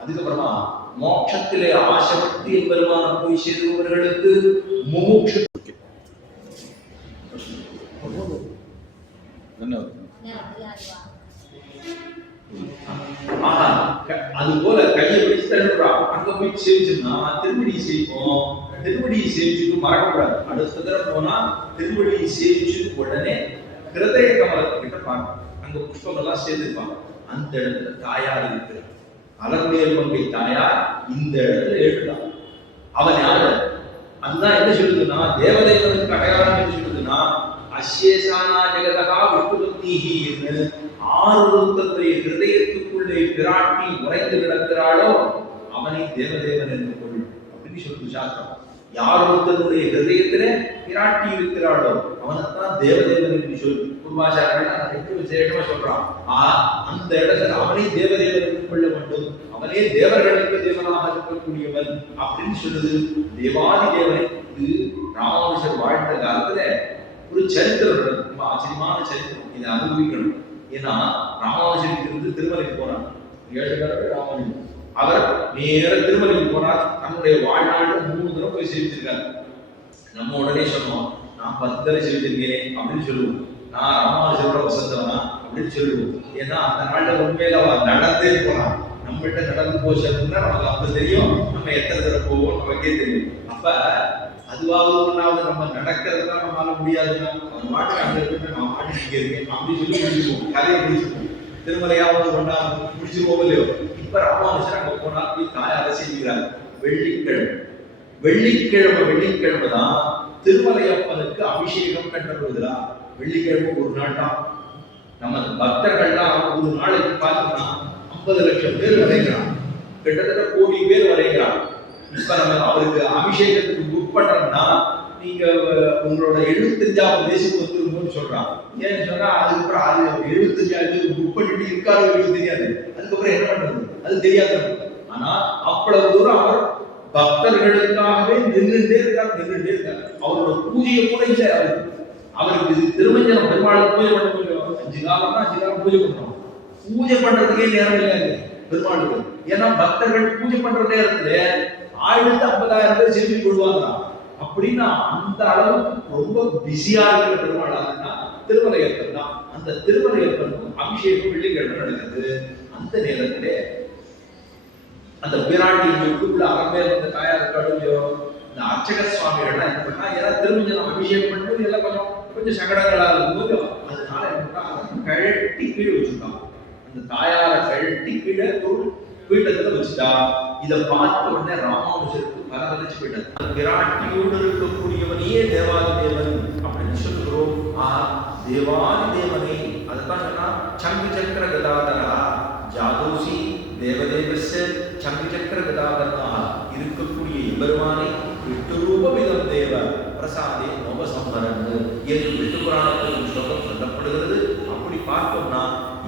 அதுக்கப்புறமா மோட்சத்திலே ஆசைப்பட்டு எம்பெருமான போய் சேருபவர்களுக்கு முமுட்சு. அது போல கையை பிடிச்சு தள்ளுறா. அங்க போய் சேவிச்சோம்னா திருப்படி செய்வோம். திருவடியை சேவிச்சுட்டு மறக்கக்கூடாது. அடுத்த தடவை போனா திருவடியை சேவிச்சுட்டு உடனே ஹிருதய கமலத்துக்கிட்ட பார்க்கணும். அங்க புஷ்பம் எல்லாம் சேர்த்துருப்பாங்க. அந்த இடத்துல தாயார் இருக்கிறார். அலர்மேல் மங்கை தாயார் இந்த இடத்துல எழுதுதான். அவன் யாரு? அதுதான் என்ன சொல்லுதுன்னா, தேவதேவனுக்கு அடையாளம் என்ன சொல்லுதுன்னா, அசேஷானா ஜெகதகா விட்டுபக்தின்னு ஆறுத்தத்தை ஹிருதயத்துக்குள்ளே பிராட்டி உறைந்து கிடக்கிறாளோ அவனை தேவதேவன் என்று கொள் அப்படின்னு சொல்லுது சாஸ்திரம். யார் ஒருத்தனுடைய ஹிருதயத்திலே பிராட்டி இருக்கிறாளோ அவனைத்தான் தேவதேவன் என்று சொல்லி பூர்வாச்சாரர்கள் விசேஷமா சொல்றான். அந்த இடத்துல அவனை தேவதேவன் என்று கொள்ள வேண்டும். அவனே தேவர்களுக்கு தேவனாக இருக்கக்கூடியவன் அப்படின்னு சொல்லுது. தேவாதி தேவனை இது ராமானுஷர் வாழ்ந்த காலத்துல ஒரு சரித்திரம், ரொம்ப ஆச்சரியமான சரித்திரம். இதை அனுபவிக்கணும். ஏன்னா ராமானுஜருக்கு இருந்து திருமலைக்கு போனார். 7 தடவை ராமானுஜன் அவர் நேர திருமலைக்கு போனார். தன்னுடைய வாழ்நாள்ல 3 தடவை போய் சேவிச்சிருக்காரு. நம்ம உடனே சொன்னோம், நான் 10 தடவை சேவிச்சிருக்கேன் அப்படின்னு சொல்லுவோம். நான் ராமானுஜரோட வசந்தவனா அப்படின்னு சொல்லுவோம். ஏன்னா அந்த நாள்ல உண்மையில அவர் நடந்தே போனான். நம்மகிட்ட நடந்து போச்சு அப்படின்னா நமக்கு அப்ப தெரியும் நம்ம எத்தனை தடவை போவோம் நமக்கே தெரியும். அப்ப அதுவாவது ஒன்றாவது நம்ம நடக்கிறதுலாம் நம்மளால முடியாதுன்னா அவர் மாட்டு அங்க இருக்கு, நான் மாட்டு இங்க இருக்கேன் அப்படின்னு சொல்லி முடிச்சுப்போம். கதையை முடிச்சுப்போம். திருமலையாவது ஒன்றாவது முடிச்சிருவோம் இல்லையோ. இப்ப ராமானுஜர் அங்க போனா போய் தாயார செய்கிறார். வெள்ளிக்கிழமை தான் திருமலையப்பனுக்கு அபிஷேகம் கண்டப்படுகிறா. வெள்ளிக்கிழமை ஒரு நாள் தான். நம்ம பக்தர்கள்லாம் ஒரு நாளைக்கு பார்த்தோம்னா 50 லட்சம் பேர் வரைகிறான். கிட்டத்தட்ட 1 கோடி பேர் வரைகிறான். இப்ப நம்ம அவருக்கு அபிஷேகத்துக்கு புக் பண்றோம்னா நீங்க உங்களோட 75வது வயசுக்கு வந்துருங்கன்னு சொல்றான். ஏன்னு சொன்னா அதுக்கப்புறம் அது 75 புக் பண்ணிட்டு இருக்காரு தெரியாது. அதுக்கப்புறம் என்ன பண்றது அது தெரியாது. ஆனா அவ்வளவு தூரம் அவர் பக்தர்களுக்காகவே நின்றுட்டே இருக்கார். அவரோட பூஜையை கூட இல்லை அவருக்கு திருமஞ்சனம் பெருமாளுக்கு பூஜை பண்ண முடியும். 5 காலம்னா 5 காலம் பூஜை பண்றோம். பூஜை பண்றதுக்கே நேரம் இல்லை பெருமாளுக்கு. ஏன்னா பக்தர்கள் பூஜை பண்ற நேரத்துல 50,000 பேர் செல்வி கொள்வாங்க. அப்படின்னா அந்த அளவுக்கு ரொம்ப பிஸியா இருக்கிற பெருமாள் திருமலையப்பன் தான். அந்த திருமலையப்பனுக்கும் அபிஷேகம் வெள்ளிக்கிழமை நடக்குது. அந்த நேரத்திலே அந்த பிராட்டி உள்ளுக்குள்ள அரம்பேர் வந்த தாயார் கடுமையோ இந்த அர்ச்சக சுவாமிகள்லாம் என்ன பண்ணா, ஏன்னா திருமஞ்சனம் அபிஷேகம் பண்ணும்போது எல்லாம் கொஞ்சம் சங்கடங்களா இருக்கும்போது அதனால என்ன கழட்டி கீழே வச்சுட்டான். அந்த தாயார கழட்டி கீழே ஒரு பீட்டத்துல வச்சுட்டா. இதை பார்த்த உடனே ராமானுஜருக்கு பரவலிச்சு போயிட்டார். பிராட்டியோடு இருக்கக்கூடியவனையே தேவாதி தேவன் அப்படின்னு சொல்லுகிறோம். தேவாதி தேவனை அதுதான் சொன்னா சங்கு சக்கர கதாதரா ஜாதோசி தேவதேவஸ்ய சங்கு சக்கர கதாதரா இருக்கக்கூடிய எம்பெருமானை விட்டு ரூபமிதம் தேவ பிரசாதே நோபசம்பரன் என்று விட்டு புராணத்தில் ஸ்லோகம் சொல்லப்படுகிறது. அப்படி பார்த்தோம்னா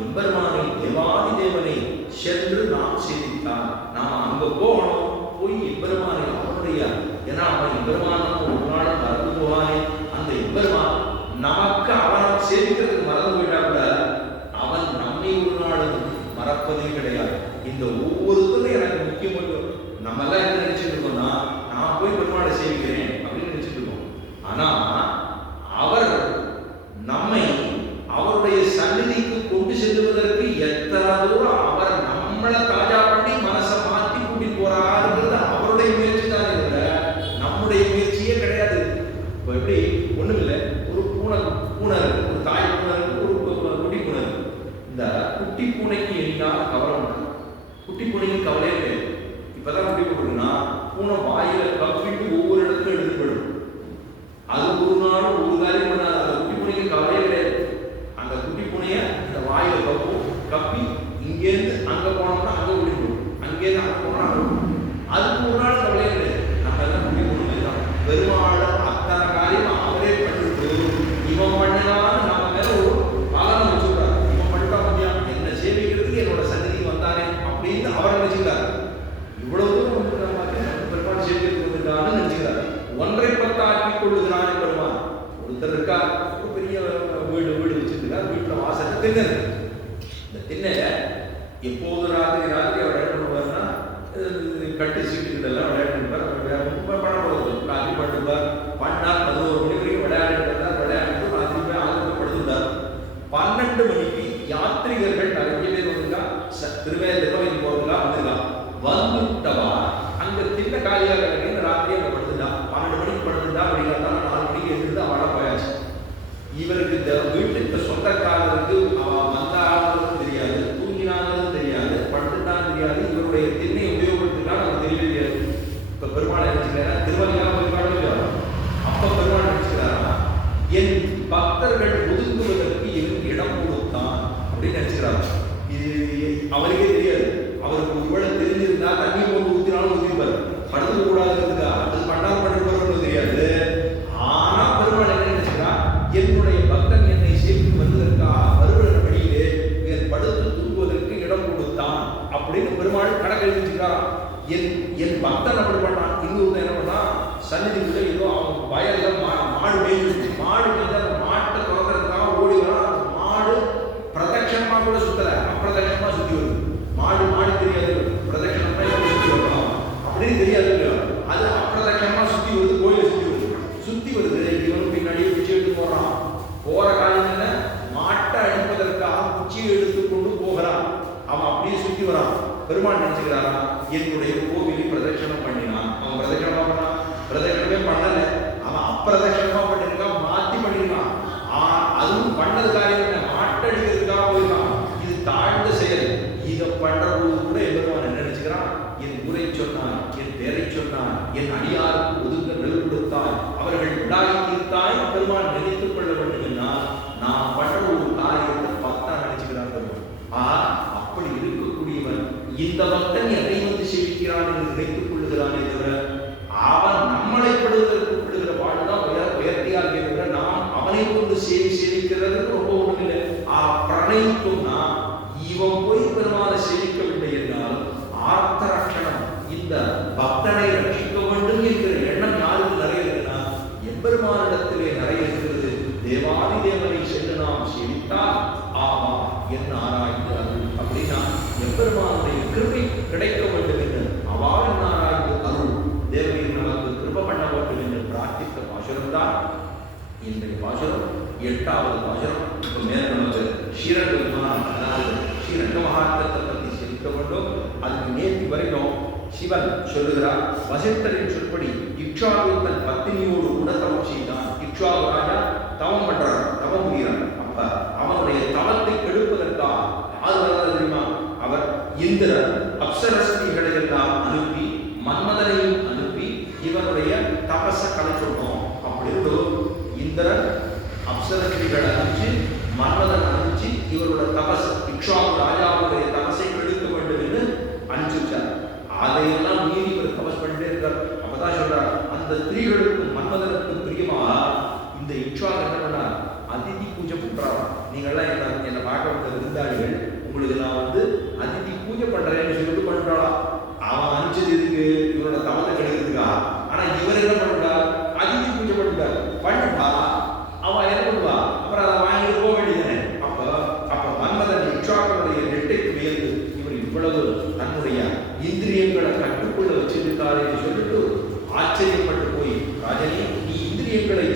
எம்பெருமானை தேவாதி தேவனை சென்று நாம் சேவித்தார். நாம் அங்க போகணும். போய் எம்பெருமானை அவனுடைய, ஏன்னா அவன் எம்பெருமானம் ஒரு நாளும் மறந்து போவானே. அந்த எம்பெருமான் நமக்கு அவனை சேவிக்கிறதுக்கு மறந்து போயிட்டா கூட அவன் நம்மை ஒரு நாளும் மறப்பதே கிடையாது. இந்த ஒவ்வொருத்தரும் எனக்கு முக்கியம். நம்ம எல்லாம் என்ன நினைச்சிட்டு இருக்கோம்னா, நான் போய் பெருமாளை சேவிக்கிறேன் அப்படின்னு நினைச்சிட்டு இருக்கோம். ஆனா அவர் நம்மை அவருடைய சந்நிதிக்கு கொண்டு செல்வதற்கு எத்தனை தூரம் அவர் நம்மளை தாஜா பண்ணி மனசை மாற்றி கூட்டிட்டு போறாருங்கிறது அவருடைய முயற்சி தான் இருக்கிற நம்முடைய முயற்சியே கிடையாது. இப்போ எப்படி ஒண்ணுமில்லை, ஒரு பூனை இருக்கு, ஒரு தாய் பூனை இருக்கு, ஒரு குட்டி பூனை இருக்கு. இந்த குட்டி பூனைக்கு என்னால கவலை பண்ண, குட்டி பூனைக்கு கவலையே கிடையாது. இப்பதான் குட்டி போடுறதுன்னா பூனை வாயில கப்பிட்டு ஒவ்வொரு இடத்துக்கும் எடுத்து போயிடும். அது ஒரு நாளும் ஒரு காரியம் பண்ணாது. அந்த குட்டி பூனைக்கு கவலையே கிடையாது. அந்த குட்டி பூனைய இந்த வாயில கப்பி இங்கேருந்து அங்க போனோம்னா அங்க ஓடி போடும், அங்கேருந்து அங்க போனா அங்க போடும். அதுக்கு ஒரு நாள் கவலையே கிடையாது. நம்ம எல்லாம் குட்டி பூனை தான். பெருமாளும் அத்தனை காரியம் அவரே பண்ணிட்டு இவன் பண்ணலான்னு நம்ம மேல ஒரு பாலம் வச்சுக்கிறார். இவன் பண்ணிட்டா மத்தியா என்ன சேவிக்கிறதுக்கு என்னோட சந்நிதிக்கு வந்தானே அப்படின்னு அவர் நினைச்சுக்கிறார். இவ்வளவு தூரம் வந்து நம்ம பெருமாள் சேவிக்கிறதுக்கு வந்துட்டான்னு நினைச்சுக்கிறார். 1/10 ஆக்கி கொள்ளுகிறான் பெருமாள். ஒருத்தர் இருக்கா, ஒரு பெரிய வீடு வச்சிருக்கார். வீட்டுல வாசல் திண்ணை. இந்த திண்ணையில எப்போது ராத்திரி அவர் என்ன பண்ணுவார்னா கட்டு சீட்டுக்கிட்டெல்லாம் விளையாடுவார். ரொம்ப பணம் போடுறது ராத்திரி படுத்துவார். 11 மணி வரைக்கும் விளையாடிட்டு ராத்திரி போய் ஆளுக்கு படுத்துட்டார். 12 மணிக்கு யாத்திரிகர்கள் நிறைய பேர் வந்துருக்கா, திருவேந்திரம் போறதுலாம் வந்துருக்கா. வந்துட்டவா அங்க திண்ணை காலியாக ராத்திரி அங்க படுத்துட்டா. இந்த வீட்டுக்கு சொந்தக்காரருக்கு அவன் வந்தாலும் தெரியாது, தூங்கினாலும் தெரியாது, படுத்துட்டாலும் தெரியாது, இவருடைய திண்ணை உபயோகப்படுத்தினாலும் அவருக்கு தெரியவே தெரியாது. இப்ப பெருமாள் நினைச்சுக்கிறாரா? திருவள்ளியா பெருமாள் இல்லையா? அப்ப பெருமாள் நினைச்சுக்கிறாரா, என் பக்தர்கள் ஒதுக்குவதற்கு எனக்கு இடம் கொடுத்தான் அப்படின்னு நினைச்சுக்கிறார். இது அவருக்கே தெரியாது. அவருக்கு ஒருவேளை தெரிஞ்சிருந்தா தண்ணி போட்டு ஊத்தினாலும் ஊத்திருப்பாரு, படுத்துக்க கூடாதுன்றதுக்கா அது பண்ணாலும் பண்ணிட்டு தெரியாது. ஆனா பெருமாள் என்ன நினைச்சுக்கிறா, என்னுடைய பக்தன் என்னை சேர்த்து வந்ததற்காக வருகிற வழியிலே என் படுத்து தூங்குவதற்கு இடம் கொடுத்தான் அப்படின்னு பெருமாள் கணக்கு எழுதிச்சுக்கிறாரா. என் பக்தன் அப்படி பண்ணான். இன்னொரு என்ன பண்ணா, சன்னிதிக்குள்ள ஏதோ அவங்க வயல்ல மாடு மேய்ஞ்சிருச்சு. மாடு மேய்ஞ்சா அந்த மாட்டை துறக்கிறதுக்காக ஓடி வரான். அந்த மாடு பிரதட்சணமா கூட சுத்தல, அப்பிரதட்சணமா சுத்தி வருது. மாடு தெரியாது, பிரதட்சணமா சுத்தி வரணும் அப்படின்னு தெரியாது. அது அப்பிரதட்சணமா சுத்தி வருது, கோயிலை சுத்தி வருது. இவனும் பின்னாடியே குச்சி எடுத்து போறான். போற காலையில மாட்டை அடிப்பதற்காக குச்சியை எடுத்துக்கொண்டு போகிறான். அவன் அப்படியே சுத்தி வரான். பெருமாள் நினைச்சுக்கிறாரா, என்னுடைய கோவிலை பிரதட்சணம் பண்ணினான். அவன் பிரதட்சணமா பண்ணான், பிரதட்சணமே பண்ணல, அவன் அப்பிரதட்சணமா பண்ணிருக்கான், மாத்தி பண்ணிருக்கான். அதுவும் பண்ணது காரியம் என்ன, மாட்டடிக்கிறதுக்காக போயிருக்கான். இது தாழ்ந்த செயல். இதை பண்றபோது கூட பெருமாள் என்ன நினைச்சுக்கிறான், என் ஊரை சொன்னான், என் பேரை சொன்னான், என் அடியாருக்கு ஒதுங்க நெல் கொடுத்தாய், அவர்கள் விடாய் தீர்த்தாய் பெருமாள் நினைத்துக் கொள்ள வேண்டும் என்றால் நான் பண்ற ஒரு காரியத்தை பக்தா நினைச்சுக்கிறான் பெருமாள். அப்படி இருக்கக்கூடியவன் இந்த பக்தன் எதை வந்து சேவிக்கிறான் என்று நினைத்துக் கொள்ளுகிறானே தவிர அவன் நம்மளை படுகிற பாடுதான் உயர்த்தியா இருக்கிற நாம் அவனை கொண்டு சேவிக்கிறது ரொம்ப ஒன்றும் இல்லை. பிரணயித்தோம்னா இவன் போய் பெருமாளை சேவிக்கவில்லை என்றால் ஆர்த்த ரட்சணம், இந்த பக்தனை ரட்சிக்க வேண்டும் என்கிற எண்ணம் யாருக்கு நிறைய இருக்குன்னா எம்பெருமானிடத்திலே நிறைய இருக்கிறது. தேவாதி தேவனை சென்று நாம் சேவித்தால் ஆமா என்ன ஆராய்ந்து அருள் அப்படின்னா எம்பெருமானுடைய கிருபை கிடைக்க வேண்டும் என்று அவ்வாறு ஆராய்ந்து அருள் தேவனை நமக்கு கிருபை பண்ண வேண்டும் என்று பிரார்த்தித்த பாசுரம் தான் இன்றைய பாசுரம், 8வது பாசுரம். இப்ப மேல நமக்கு ஸ்ரீரங்க விமானம், அதாவது ஸ்ரீரங்க மகாத்மத்தை பற்றி சிரிக்க வேண்டும். அதுக்கு நேற்று வரைக்கும் சிவன் சொல்லுகிறார், வசிஷ்டரின் சொல்படி இக்ஷாகு தன் பத்தினியோடு கூட தவம் செய்தான். இக்ஷாகு ராஜா தவம் பண்றார், தவம் முடிகிறார். அப்ப அவனுடைய தவத்தை கெடுப்பதற்காக அது வரது தெரியுமா, அவர் இந்திரன் அப்சரஸ்திகளை எல்லாம் அனுப்பி மன்மதனையும் அனுப்பி இவனுடைய தபச கலைச்சொல்லும். அப்படின்னு இந்திரன் அப்சரஸ்திகளை அனுப்பிச்சு மன்மதன் அனுப்பிச்சு இவரோட தபஸ் இக்ஷாகு ராஜாவுடைய தபசை கெடுக்க வேண்டும் என்று அனுப்பிச்சார். அதையெல்லாம் மீறி இவர் தபஸ் பண்ணிட்டே இருக்கார். அப்பதான் சொல்றார், அந்த ஸ்திரீகளுக்கும் மன்மதனுக்கும் பிரியமாக இந்த இக்ஷாகு என்ன பண்ணார், அதிதி பூஜை பண்றாரா. நீங்கள்லாம் என்ன பார்க்க வந்த விருந்தாளிகள், உங்களுக்கு நான் வந்து அதிதி பூஜை பண்றேன்னு சொல்லிட்டு பண்றாளா. அவன் அனுப்பிச்சது இதுக்கு இவரோட தவத்தை கெடுக்கிறதுக்கா. ஆனா இவர் என்ன பண்றார், அதிதி பூஜை பண்ணிட்டா அவன் என்ன பண்ணுவா, அப்புறம் அதை வாங்கிட்டு போக வேண்டியதானே. அப்ப மன்மதன் இக்ஷாகுடைய நெட்டைக்கு வியந்து இவர் இவ்வளவு தன்னுடைய இந்திரியங்களை கட்டுக்குள்ள வச்சிருக்காரு என்று சொல்லிட்டு ஆச்சரியப்பட்டு போய், ராஜனே நீ இந்திரியங்களை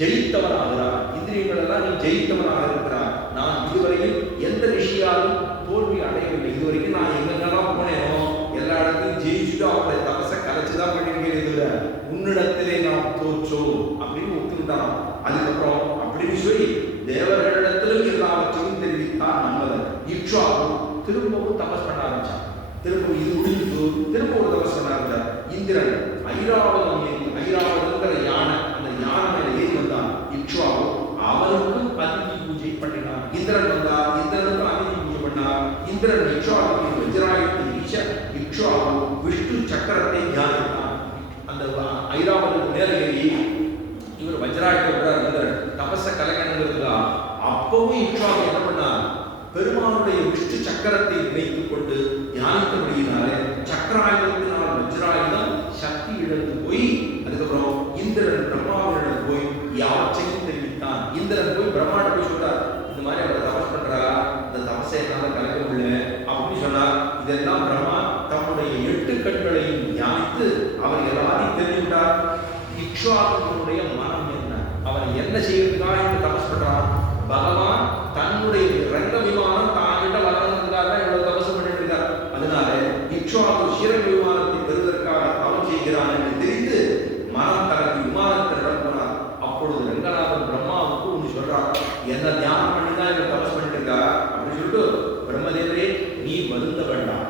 ஜெயித்தவனாகிறார், இந்திரியங்கள் எல்லாம் நீ ஜெயித்தவனாக இருக்கிறார். நான் இதுவரையில் எந்த ரிஷியாலும் தோல்வி அடையவில்லை. இதுவரைக்கும் நான் எங்கெல்லாம் போனேனோ எல்லா இடத்தையும் ஜெயிச்சுட்டு அவருடைய தபசை கலைச்சுதான் பண்ணிருக்கிறேன். உன்னிடத்திலே நாம் தோற்றோம் அப்படின்னு ஒத்துக்கிட்டான். அதுக்கப்புறம் அப்படின்னு சொல்லி தேவர்களிடத்திலும் எல்லாவற்றையும் தெரிவித்தான் மன்மதன். இக்ஷாகு திரும்பவும் தபஸ் பண்ண ஆரம்பிச்சான். திரும்பவும் இது முடிஞ்சு திரும்ப ஒரு தபஸ் பண்ண ஆரம்பிச்சார். இந்திரன் ஐராவதங்கிற யானை, அந்த யானை மேல ஏறி வந்தான். இக்ஷாகு அவனுக்கும் அதிதி பூஜை பண்ணினான். இந்திரன் வந்தார், இந்திரனுக்கு அதிதி பூஜை பண்ணார். இந்திரன் இக்ஷாகுக்கு வஜ்ராயுதத்தை வீச இக்ஷாகு விஷ்ணு சக்கரத்தை தியானித்தான். அந்த ஐராவதற்கு மேல ஏறி இவர் வஜ்ராயுதத்தை விடுறார். இந்திரன் தபச கலைக்கணுங்கிறதுக்கா. அப்பவும் இக்ஷாகு என்ன பண்ணார், பெருமானுடைய விஷ்ணு சக்கரத்தை நினைத்துக் கொண்டு தியானித்தபடியினாலே சக்கராயுதத்தினால் வஜ்ராயுதம் சக்தி இழந்து போய் அதுக்கப்புறம் இந்திரன் பிரம்மாவிடம் போய் யாவற்றையும் தெரிவித்தான். இந்திரன் போய் பிரம்மாட்ட போய் சொல்றார், இந்த மாதிரி அவர் தபஸ் பண்றாரா, இந்த தபசை என்னால கலைக்க முடியல அப்படின்னு சொன்னார். இதெல்லாம் பிரம்மா தம்முடைய 8 கண்களையும் தியானித்து அவர் எல்லாரையும் தெரிவித்தார். இக்ஷாகுடைய மனம் என்ன, அவன் என்ன செய்யறதுக்காக இந்த தபஸ் பண்றான். பகவான் தன்னுடைய ரங்க விமானம் தாங்கிட்ட வரணுங்கிறதுக்காக தான் இவ்வளவு தபசு பண்ணிட்டு இருக்கார். அதனால இக்ஷாகு ஸ்ரீரங்க விமானத்தை பெறுவதற்காக தவம் செய்கிறான் என்று தெரிந்து மனம் தனக்கு விமானத்தினிடம் போனார். அப்பொழுது ரங்கநாதன் பிரம்மாவுக்கு ஒன்று சொல்றார், என்ன தியானம் பண்ணி தான் இவர் தபஸ் பண்ணிட்டு இருக்கா அப்படின்னு சொல்லிட்டு, பிரம்மதேவரே நீ வருந்த வேண்டாம்,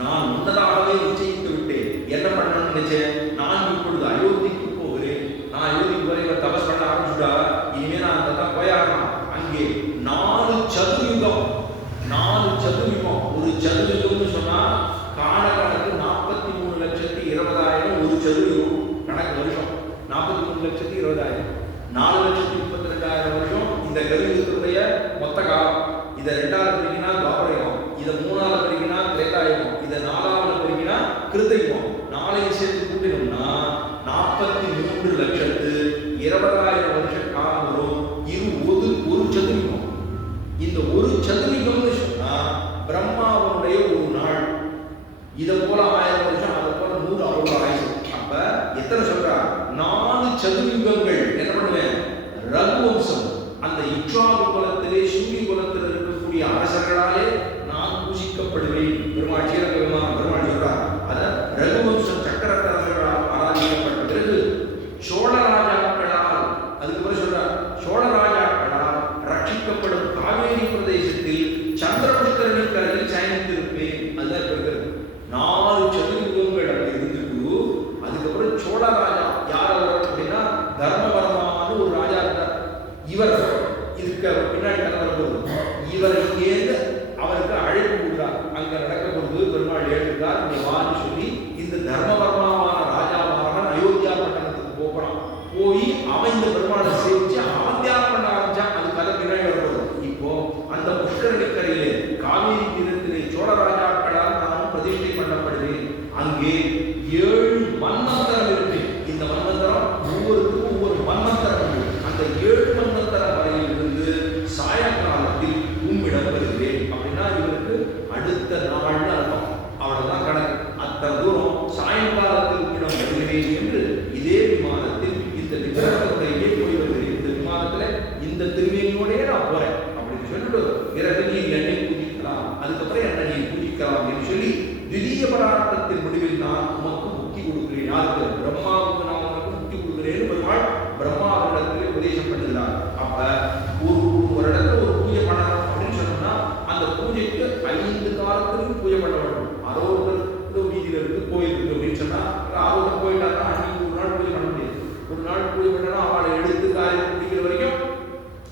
நான் முன்னதாகவே நிச்சயித்து விட்டேன். என்ன பண்ணணும்னு நினைச்சேன், நான் இப்பொழுது அயோத்திக்கு போகிறேன். நான் அயோத்திக்கு போய் இவர் தபஸ் பண்ண ஆரம்பிச்சுட்டா, இனிமே நான் அந்த தான் போயாகணும். அங்கே 4 சதுர்யுகம், 4 சதுர்யுகம். ஒரு சதுர்யுகம்னு சொன்னா காலகணக்கு 43,20,000 ஒரு சதுர்யுகம் கணக்கு வருஷம். 43,20,000 4,32,000 வருஷம் இந்த கலியுகத்துடைய மொத்த காலம். இதை 2ஆவது பிரிக்கினா துவாபரயுகம், இதை 3ஆவது பிரிக்கினா திரேதாயுகம், இதை 4ஆவது பிரிக்கினா கிருத்தயுகம். 4ஐயும் சேர்த்து கூட்டினோம்னா 43,20,000 வருஷ காலம் வரும். இது ஒரு சதுர்யுகம். இந்த ஒரு சதுர்யுகம்னு சொன்னா பிரம்மாவனுடைய ஒரு நாள். இதை போல 1000 வருஷம், அதை போல 100 அவ்வளவு ஆயுசு. அப்ப எத்தனை சொல்றா, 4 சதுர்யுகங்கள். என்ன பண்ணுவேன், ரகுவம்சம் அந்த இக்ஷ்வாகு குலத்திலே சூரிய குலத்தில் இருக்கக்கூடிய அரசர்களாலே நான் பூஜிக்கப்படுவேன். பெருமாள் சீர பெருமாள் சொல்றார். அத ரகுவம்சம் சக்கரத்தரசர்களால் ஆராதிக்கப்பட்ட பிறகு சோழராஜாக்களால், அதுக்கப்புறம் சொல்றார், சோழராஜாக்களால் ரட்சிக்கப்படும் காவேரி பிரதேசத்தில் சந்திரபுஷ்கரணி கரையில் சயனித்திருப்பேன். அதுதான் இருக்கிறது. 4 சதுர்யுகங்கள் அப்படி இருந்துட்டு, அதுக்கப்புறம் சோழராஜா யார் அவர் அப்படின்னா தர்மவர்மான்னு ஒரு ராஜா இருந்தார். இவர் இதுக்கு பின்னாடி நடந்தபோது இவரை இங்கேருந்து அவருக்கு அழைப்பு கொடுக்கிறார். அங்க நடக்க பொழுது பெருமாள் ஏற்றுக்கிறார். இங்க வான்னு சொல்லி இந்த தர்மவர்மாவான ராஜாவான அயோத்தியா பட்டணத்துக்கு போகிறான். போய் அவன் இந்த பெருமாளை சேவிச்சு அவன் தியானம் பண்ண ஆரம்பிச்சான். அது கதை பின்னாடி வரும்போது இப்போ அந்த புஷ்கரணி கரையிலே காவேரி தீரத்திலே சோழராஜாக்களால் நான் பிரதிஷ்டை பண்ணப்படுவேன். அங்கே 7 மன்வந்தரம் இருக்கு. இந்த மன்வந்தரம் ஒவ்வொருக்கும் ஒவ்வொரு மன்வந்தரம் உண்டு. அந்த 7 மன்வந்தரம் வரையில் இருந்து சாயங்காலத்தில் உம்மிடம் வருகிறேன் அப்படின்னா இவருக்கு அடுத்த நாள்னு அர்த்தம். அவ்வளவுதான் கணக்கு. அத்தனை தூரம் சாயங்காலத்தில் உம்மிடம் வருகிறேன் என்று இதே விமானத்தில் இந்த விக்கிரகத்தையே போய் வருகிறேன். இந்த விமானத்துல இந்த திருமேனியோடய நான் போறேன் அப்படின்னு சொல்லிட்டு, பிறகு நீ என்னை பூஜிக்கலாம், அதுக்கப்புறம் என்ன நீ பூஜிக்கலாம் என்று சொல்லி திடீய பராட்டத்தின் முடிவில் நான் உமக்கு முக்தி கொடுக்கிறேன். யாருக்கு, பிரம்மாவுக்கு நான் உனக்கு முக்தி கொடுக்கிறேன்னு பெருமாள் பிரம்மாவிடத்திலே உபதேசம் பண்ணுகிறார். அப்ப ஒரு இடத்துல ஒரு பூஜை பண்ணணும் அப்படின்னு சொன்னோம்னா அந்த பூஜைக்கு 5 காலத்திலும் பூஜை பண்ண வேண்டும். அரோகர் வீதியில இருக்கு, கோயில் இருக்கு அப்படின்னு சொன்னா அரோகர் போயிட்டாருன்னா அன்னைக்கு ஒரு நாள் பூஜை பண்ண முடியாது. ஒரு நாள் பூஜை பண்ணா அவளை எடுத்து காரியம் முடிக்கிற வரைக்கும்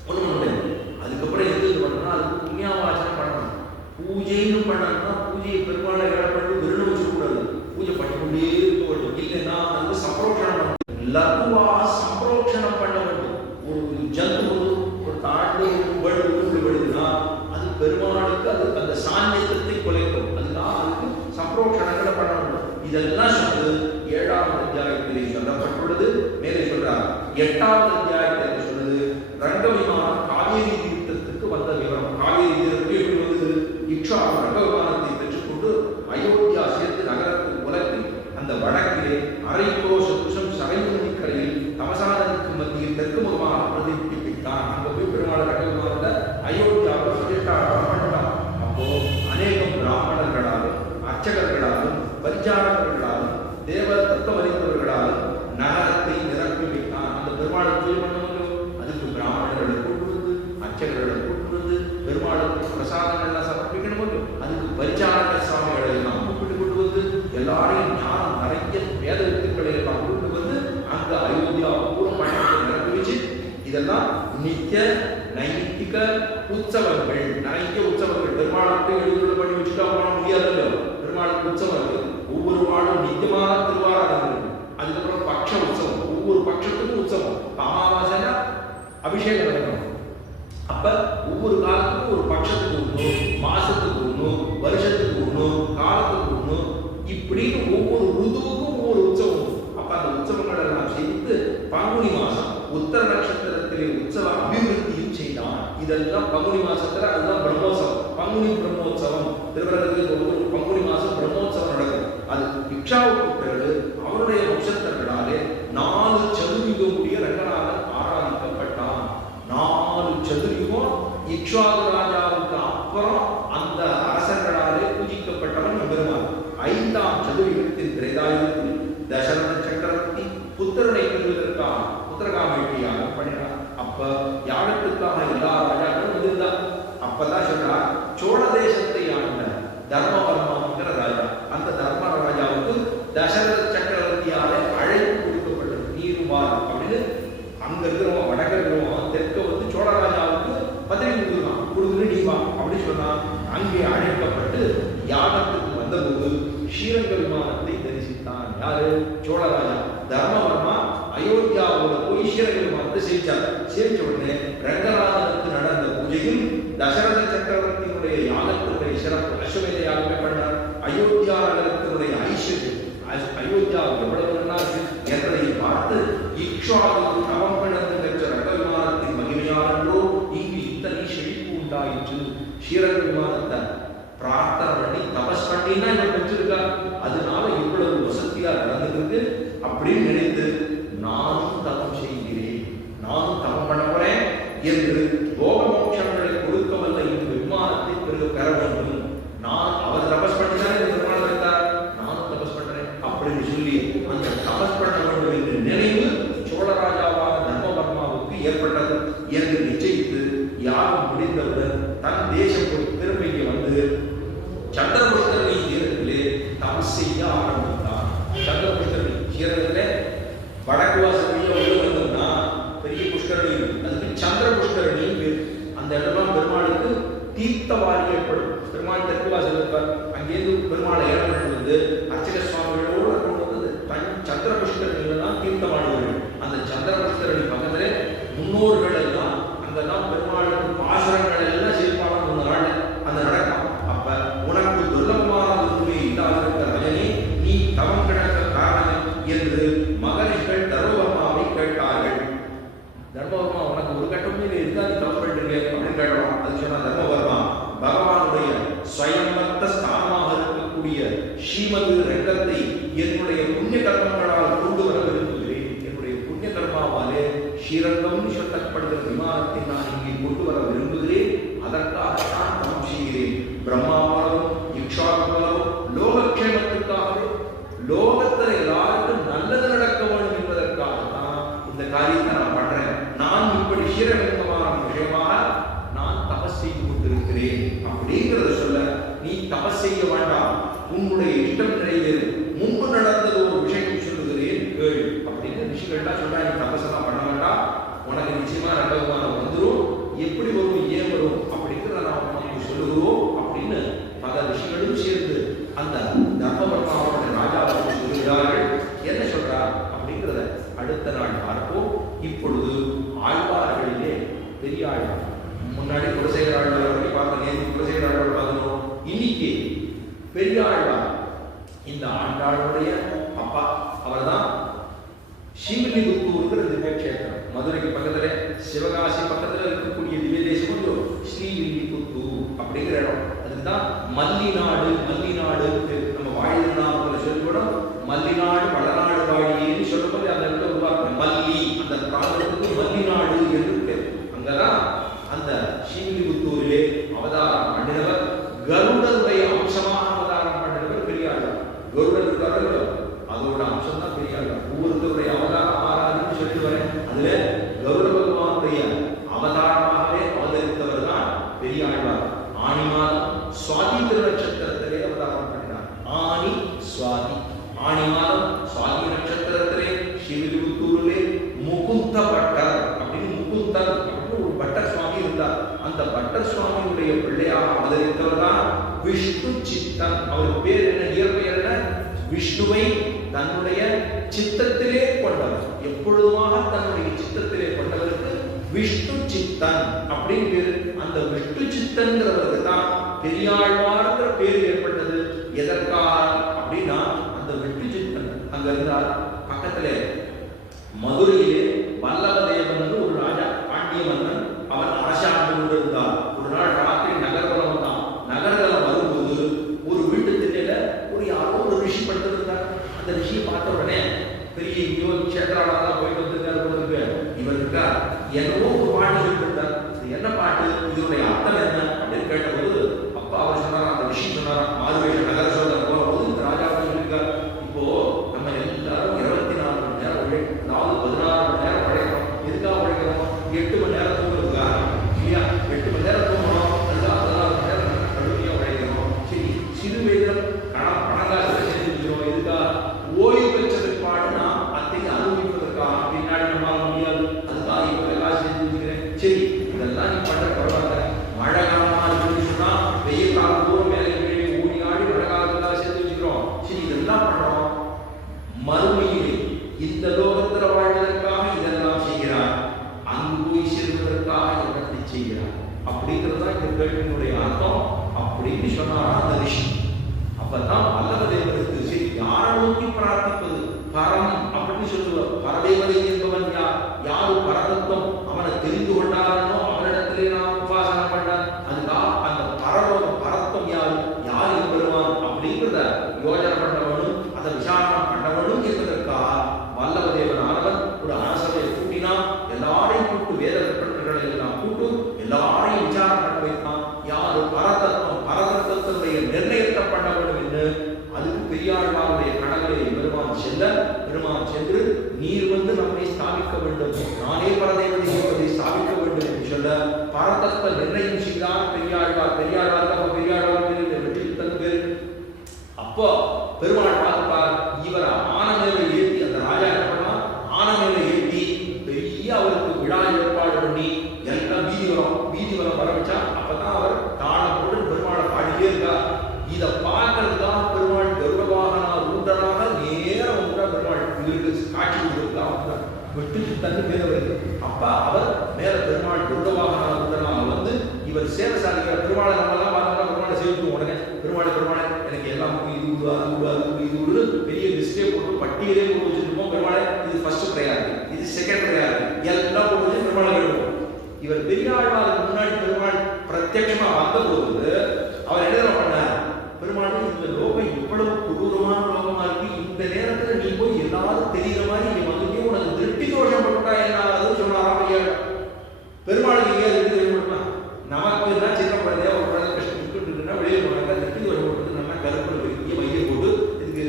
ஒன்றும் பண்ண முடியாது. அதுக்கப்புறம் எது பண்ணணும்னா அதுக்கு புண்ணியாவாசனம் பண்ணணும். பூஜைன்னு பண்ணணும்னா பூஜையை பெருமாளை ஏழப்பட்டு விருது வச்சுக்கூடாது, பூஜை பண்ணிக்கொண்டே இருக்க வேண்டும். இல்லைன்னா அது சம்பரோஷணம் பண்ண லகுவா சம்பரோஷணம் பண்ண வேண்டும். ஒரு ஜந்து ஒரு தாண்டு விழுதுன்னா அது பெருமாளுக்கு அது அந்த சாநியத்தை குலைக்கும். அதுதான் அதுக்கு சம்பரோஷணங்களை பண்ண வேண்டும். இதெல்லாம் சொல்றது 7ஆவது அத்தியாயத்திலே சொல்லப்பட்டுள்ளது. மேலே சொல்றார் 8ஆவது அத்தியாயத்தில் சொல்றது ரங்க விமானம் காவேரி தீர்த்தத்துக்கு வந்த விவரம். காவேரி தீர்த்தத்துக்கு எப்படி வந்தது, இக்ஷ்வாகு ரங்க விமானத்தை பெற்றுக்கொண்டு அயோத்தியா சேர்த்து நகரத்தின் உலகில் அந்த வடக்கிலே அரை கோஷ புருஷம் சரைமுனி கரையில் தமசானனுக்கு மத்தியில் தெற்கு முகமாக பிரதிபிப்பித்தான். அங்க போய் பெருமாள் ரங்க விமானத்தை அயோத்தியாவை பிரதிஷ்டாரம் பண்ணலாம். அப்போ அநேகம் பிராமணர்களாலும் அர்ச்சகர்களாலும் பரிச்சாரகர்களாலும் தேவ தத்துவம் அறிந்தவர்களாலும் நகரத்தை நிரப்பி வைத்தான். அந்த பெருமாளை பூஜை பண்ணுவாங்க. அதுக்கு பிராமணர்களை கூட்டு வந்து அர்ச்சகர்களை கூட்டு வந்து பெருமாளுக்கு பிரசாதங்கள்லாம் சமர்ப்பிக்கணும். அதுக்கு பரிச்சாரக சுவாமிகளை எல்லாம் கூப்பிட்டு கொண்டு வந்து எல்லாரையும் ஞானம் நிறைய வேத வித்துக்களை எல்லாம் கூட்டு வந்து அந்த அயோத்தியா பூர்வ பயணத்தை நிரப்பி வச்சு இதெல்லாம் நித்திய நைத்திக உற்சவங்கள், நிறைய உற்சவங்கள். பெருமாளுக்கு எழுதுள்ள பண்ணி வச்சுட்டா போன முடியாது. பெருமாளுக்கு உற்சவம் இருக்கு. ஒவ்வொரு வாழும் நித்தியமான திருவாராதனை இருக்கு. அதுக்கப்புறம் பக்ஷ உற்சவம், ஒவ்வொரு பட்சத்துக்கும் உற்சவம். அமாவாசைனா அபிஷேகம் நடக்கணும். அப்ப ஒவ்வொரு காலத்துக்கும் ஒரு பட்சத்துக்கு ஒண்ணு, மாசத்துக்கு ஒண்ணு, வருஷத்துக்கு ஒண்ணு, காலத்துக்கு ஒண்ணு, இப்படின்னு ஒவ்வொரு ருதுவுக்கும் ஒவ்வொரு உற்சவம். அப்ப அந்த உற்சவங்கள் எல்லாம் செய்து பங்குனி மாசம் உத்தர நட்சத்திரத்திலே உற்சவ அபிவிருத்தியும் செய்தான். இதெல்லாம் பங்குனி மாசத்துல அதுதான் பிரம்மோற்சவம். பங்குனி பிரம்மோற்சவம் திருவரங்கத்தில் பங்குனி மாசம் பிரம்மோற்சவம் நடக்கும். அது இக்ஷாவுக்கு பிறகு அவருடைய வம்சத்தர்களாலே 4 சதுர்யுகம் கூடிய ரங்கநாதன் ஆராதிக்கப்பட்டான். 4 சதுர்யுகம் இக்ஷாகு ராஜாவுக்கு அப்புறம் அந்த அரசர்களாலே பூஜிக்கப்பட்டவன் பெருமாள். 5ஆம் சதுர்யுகத்தின் திரேதாயுகத்தில் தசரத சக்கரவர்த்தி புத்திரனை பெறுவதற்காக புத்திரகாமேட்டியாக பண்ணினார். அப்ப யாகத்துக்காக எல்லா ராஜாக்களும் வந்திருந்தான். அப்பதான் சொல்றா, சோழ தேசத்தை ஆண்ட தர்மவர்மாங்கிற ராஜா, அந்த தர்ம ராஜாவுக்கு தசரத சக்கரவர்த்தியால அழைப்பு கொடுக்கப்பட்டது. நீருவார் அப்படின்னு அங்க இருக்கிறவன் வடக்க இருக்கிறவன் தெற்க வந்து சோழ ராஜாவுக்கு பத்திரிகை கொடுத்துருக்கான். கொடுத்துட்டு நீ வா அப்படின்னு சொன்னா அங்கே அழைக்கப்பட்டு யாகத்துக்கு வந்தபோது ஸ்ரீரங்க விமானத்தை தரிசித்தான். யாரு? சோழராஜா. தர்மவர்மா அயோத்தியாவோட போய் ஸ்ரீரங்க விமானத்தை சேவிச்சார். சேவிச்ச உடனே ரங்கநாதனுக்கு நடந்த பூஜையில் தசரத சக்கரவர்த்தியினுடைய யாகத்தினுடைய சிறப்பு அஸ்வமேத யாகமே பண்ணார். அயோத்தியா நகரத்தினுடைய ஐஸ்வர்யம், அயோத்தியா எவ்வளவு என்பதை பார்த்து இக்ஷ்வாகு தவம் கிடந்து பெற்ற ரங்க விமானத்தின் மகிமையானோ இங்கு இத்தனை செழிப்பு உண்டாயிற்று. ஸ்ரீரங்க விமானத்தை பிரார்த்தனை பண்ணி தபஸ் பண்ணினா இவன் பெற்றிருக்கா, அதனால இவ்வளவு வசதியா நடந்துருக்கு அப்படின்னு நினைத்து நானும் தவம் செய்கிறேன், நானும் தவம் பண்ண போறேன் என்று போக மோட்சங்களை கொடுக்க வல்ல இந்த விமானத்தை பிறகு பெற வேண்டும். நான் அவர் தபஸ் பண்ணிதான் இந்த விமானம் வைத்தார், நானும் தபஸ் பண்றேன் அப்படின்னு சொல்லி அந்த தபஸ் பண்ண வேண்டும் என்று நினைவு சோழராஜாவான தர்மவர்மாவுக்கு ஏற்பட்டது என்று நிச்சயித்து யாரும் முடிந்தவுடன் தன் தேசம் திரும்பிக்கு வந்து சந்திரபுஷ்கரணி தீரத்திலே தபஸ் செய்ய ஆரம்பித்தார். சந்திரபுஷ்கரணி தீரத்திலே வடக்கு வாசலிய உள்ளவங்கன்னா பெரிய புஷ்கரணி, அதுக்கு சந்திர புஷ்கரணி பேர். அந்த இடத்துல பெருமாளுக்கு தீர்த்தவாரி ஏற்படும். பெருமாள் தெற்கு வாசல் இருப்பார், அங்கேருந்து பெருமாளை ஏற்பட்டு வந்து அர்ச்சக சுவாமிகளோடு கொண்டு வந்தது சந்திர புஷ்கரணியில தான் தீர்த்தவாடுவார்கள். அந்த சந்திர புஷ்கரணி பக்கத்திலே முன்னோர்கள் எல்லாம் அங்கெல்லாம் பெருமாளுக்கு பாசுரங்கள் எல்லாம் சேர்ப்பாங்க. ஒரு நாள் அந்த நடக்கும். அப்ப உனக்கு துர்லபமான உண்மை இல்லாத ரஜனி, நீ தவம் கிடக்க காரணம் என்று மகரிஷிகள் தர்மவர்மாவை கேட்டார்கள். தர்மவர்மா, உனக்கு ஒரு கட்டமே இருக்கா, நீ தவம் பண்ணிருக்க அப்படின்னு கேட்டோம். அது சொன்னா தர்மவர்மா, பகவானுடைய ஸ்வயம்பத்த ஸ்தானமாக இருக்கக்கூடிய ஸ்ரீமது ரங்கத்தை என்னுடைய புண்ணிய கர்மங்களால் கொண்டு வர விரும்புகிறேன். என்னுடைய புண்ணிய கர்மாவாலே ஸ்ரீரங்கம் சொல்லப்படுகிற விமானத்தை நான் இங்கே கொண்டு வர விரும்புகிறேன். அதற்காக நான் தவம் செய்கிறேன். பிரம்மாவளவும் இக்ஷாகுவளவும் லோகக்ஷேமத்திற்காகவே, லோகத்தில் எல்லாருக்கும் நல்லது நடக்க வேண்டும் என்பதற்காக தான் இந்த காரியத்தை நான் பண்றேன். நான் இப்படி ஸ்ரீரங்கமான விஷயமாக நான் தபஸ் செய்து கொண்டிருக்கிறேன் அப்படிங்கிறத சொல்ல, நீ தபஸ் செய்ய வேண்டாம், உன்னுடைய இஷ்டம் நிறைவேறும். முன்பு நடந்தது ஒரு விஷயம் சொல்லுகிறேன் கேள் அப்படின்னு ரிஷிகள்லாம் சொல்றா. நீ தபசெல்லாம் பண்ண வேண்டாம், உனக்கு நிச்சயமா ரங்க விமானம் வந்துடும். எப்படி வரும், ஏன் வரும் அப்படிங்கிறத நான் உனக்கு சொல்லுகிறோம் அப்படின்னு பல ரிஷிகளும் சேர்ந்து அந்த தர்மவர்மாவோட ராஜாவுக்கு சொல்லுகிறார்கள். என்ன சொல்றா அப்படிங்கிறத அடுத்த நாள் பார்ப்போம். இப்பொழுது ஆழ்வார்களிலே பெரிய ஆழ்வார், முன்னாடி குலசேகர ஆழ்வாரை பார்த்தோம், நேற்று குலசேகர ஆழ்வார் பார்த்தோம். இன்னைக்கு பெரிய ஆழ்வார், இந்த ஆண்டாளுடைய அப்பா, அவர் தான் ஸ்ரீவில்லிபுத்தூர் திவ்ய கஷேத்திரம். மதுரைக்கு பக்கத்துல, சிவகாசி பக்கத்துல இருக்கக்கூடிய திவ்ய தேசம் வந்து ஸ்ரீவில்லிபுத்தூர் அப்படிங்கிற இடம். அதுதான் மல்லிநாடு. மல்லிநாடு நம்ம வாழிநாமத்துல சொல்லிக்கூடும். மல்லிநாடு வளநாடு வாழின்னு சொல்லும்போது அந்த இடத்துல உருவாக்க மல்லி, அந்த பிராந்தத்துக்கு மல்லிநாடு என்று. அங்கதான் அந்த ஸ்ரீவில்லிபுத்தூரிலே அவதாரம் பண்ணினவர், கருடனுடைய அம்சமாக அவதாரம் பண்ணினவர் பெரியார். கருடன் இருக்காரோ அதோட அம்சம் தான் பெரியார். ஒவ்வொருத்தருடைய அவதாரம் ஆராதுன்னு சொல்லிட்டு வரேன். அதுல கருட பகவானுடைய அவதாரமாகவே அவதரித்தவர் தான் பெரியாழ்வார். ஆனி மாதம் சுவாதி திருநட்சத்திரத்திலே அவதாரம் பண்ணினார். ஆனி சுவாதி, ஆனி மாதம் சுவாதி நட்சத்திரத்திலே ஸ்ரீவில்லிபுத்தூரிலே முகுந்த பட்டர் அப்படின்னு, முகுந்தர் அப்படின்னு ஒரு பட்டர் சுவாமி இருந்தார். அந்த பட்டர் சுவாமியுடைய பிள்ளையாக அவதரித்தவர் தான் விஷ்ணு சித்தன். அவருக்கு பேர் என்ன, இயற்பெயர் என்ன? விஷ்ணுவை தன்னுடைய சித்தத்திலே கொண்டவர், எப்பொழுதுமாக தன்னுடைய சித்தத்திலே கொண்டவருக்கு விஷ்ணு சித்தன் அப்படின்னு பேரு. அந்த விஷ்ணு சித்தன்கிறவருக்கு தான் பெரியாழ்வார்ங்கிற பேர் ஏற்பட்டது. எதற்காக அப்படின்னா, அந்த விஷ்ணு சித்தன் அங்க இருந்தார். பக்கத்துல மதுரையிலே வல்லவதேவன் ஒரு ராஜா, பாண்டிய மன்னன், அவன் அரசாண்டு கொண்டிருந்தார். ஒரு நாள் ராத்திரி நகர்வலம் வந்தான். நகர்வலம் வரும்போது ஒரு வீட்டு திண்ணையில ஒரு யாரோ ஒரு ரிஷி படுத்திருந்தார். அந்த ரிஷியை பார்த்த உடனே பெரிய கஷேத்திராலாம் போயிட்டு வந்திருக்காரு போல, இவர் இருக்கா, என்னவோ ஒரு பாட்டு சொல்லிட்டு இருந்தார். இது என்ன பாட்டு, இதனுடைய அர்த்தம் என்ன அப்படின்னு கேட்டபோது அப்பா அவர் சொன்னார், அந்த ரிஷி சொன்னார், அப்படிங்கிறது தான் இந்த கேள்வியினுடைய அர்த்தம் அப்படின்னு சொன்னாரா அந்த ரிஷி. அப்பதான் வல்லவ தேவருக்கு சரி யாரை நோக்கி பிரார்த்திப்பது, பரம் அப்படின்னு சொல்லுவார். பரதேவதை என்பவன் யார், யாரு பரதத்துவம் அவனை தெரிந்து கொண்டாரனோ அவனிடத்திலே நாம் உபாசனை பண்ணார். அதுக்காக அந்த பரலோகம் பரத்துவம் யாரு, யார் என்பருவான் அப்படிங்கிறத யோஜனை பண்ணவனும் அதை விசாரணை பண்ணவனும் என்பதற்காக வல்லவ தேவனானவன் ஒரு அரசவையை கூட்டினான். எல்லாரையும் கூட்டு வேத விற்பனைகளை எல்லாம் கூட்டு எல்லாரையும் விசாரணை பண்ண வைத்தான். யாரு பரதத்துவம், பரதத்துவத்துடைய நிர்ணயத்தை பண்ண வேண்டும் என்று அதுக்கு பெரியாழ்வாருடைய கடவுளை பெருமான் சென்று நீர் வந்து நம்மை ஸ்தாபிக்க வேண்டும், நானே பரதேவதை என்பதை ஸ்தாபிக்க வேண்டும் என்று சொல்ல பரதத்தை நிர்ணயம் செய்தார் பெரியாழ்வார். பெரியாழ்வார் பேரு. அப்போ பெருமாள் பார்த்தார், இவர் ஆன மேல ஏற்றி அந்த ராஜா என்ன பண்ணா ஆன மேல ஏற்றி பெரிய அவருக்கு விழா ஏற்பாடு பண்ணி எல்லாம் வீதி வரம் வர வச்சா. அப்பதான் அவர் தாளம் போட்டு பெருமாளை பாடியே இருக்கார். இதை பார்க்கறதுதான் பெருமாள் கருடவாகனா ஊன்றனாக நேரம் ஒன்றா பெருமாள் இவருக்கு காட்சி கொடுக்கலாம் விட்டு தந்து மேல வருது. அப்ப அவர் மேல பெருமாள் கருடவாகனா ஊன்றனாக வந்து இவர் சேவை சாதிக்கிற பெருமாளை நம்ம எல்லாம் பார்த்தோம்னா பெருமாளை சேவிக்கும் உடனே பெருமாளை இது எல்லாம் இது விடு பெரிய லிஸ்டே போட்டு பட்டியலே போட்டு வச்சிருப்போம். பெருமாளை இது ஃபர்ஸ்ட் ப்ரையாரிட்டி, இது செகண்ட் ப்ரையாரிட்டி எல்லாம் போட்டு வச்சு பெருமாளை எழுதுவோம். இவர் பெரியாழ்வாருக்கு முன்னாடி பெருமாள் பிரத்யட்சமா வந்த போது அவர் என்ன பண்ணார், பெருமாள் இந்த லோகம் இவ்வளவு கொடூரமான லோகமா இருக்கு, இந்த நேரத்துல நீ போய் எல்லாரும் தெரிகிற மாதிரி நீ வந்து உனக்கு திருஷ்டி தோஷம் போட்டா என்ன சொன்னாராம் பெரியாள். பெருமாளுக்கு ஏன் திருஷ்டி தோஷம் போட்டா, நமக்கு தான் சின்ன குழந்தையா ஒரு குழந்தை கஷ்டப்பட்டு இருக்குன்னா வெளியே போனாங்க திருஷ்டி தோஷம் போட்டு நல்லா கருப்புல பெரிய மைய போட்டு இதுக்கு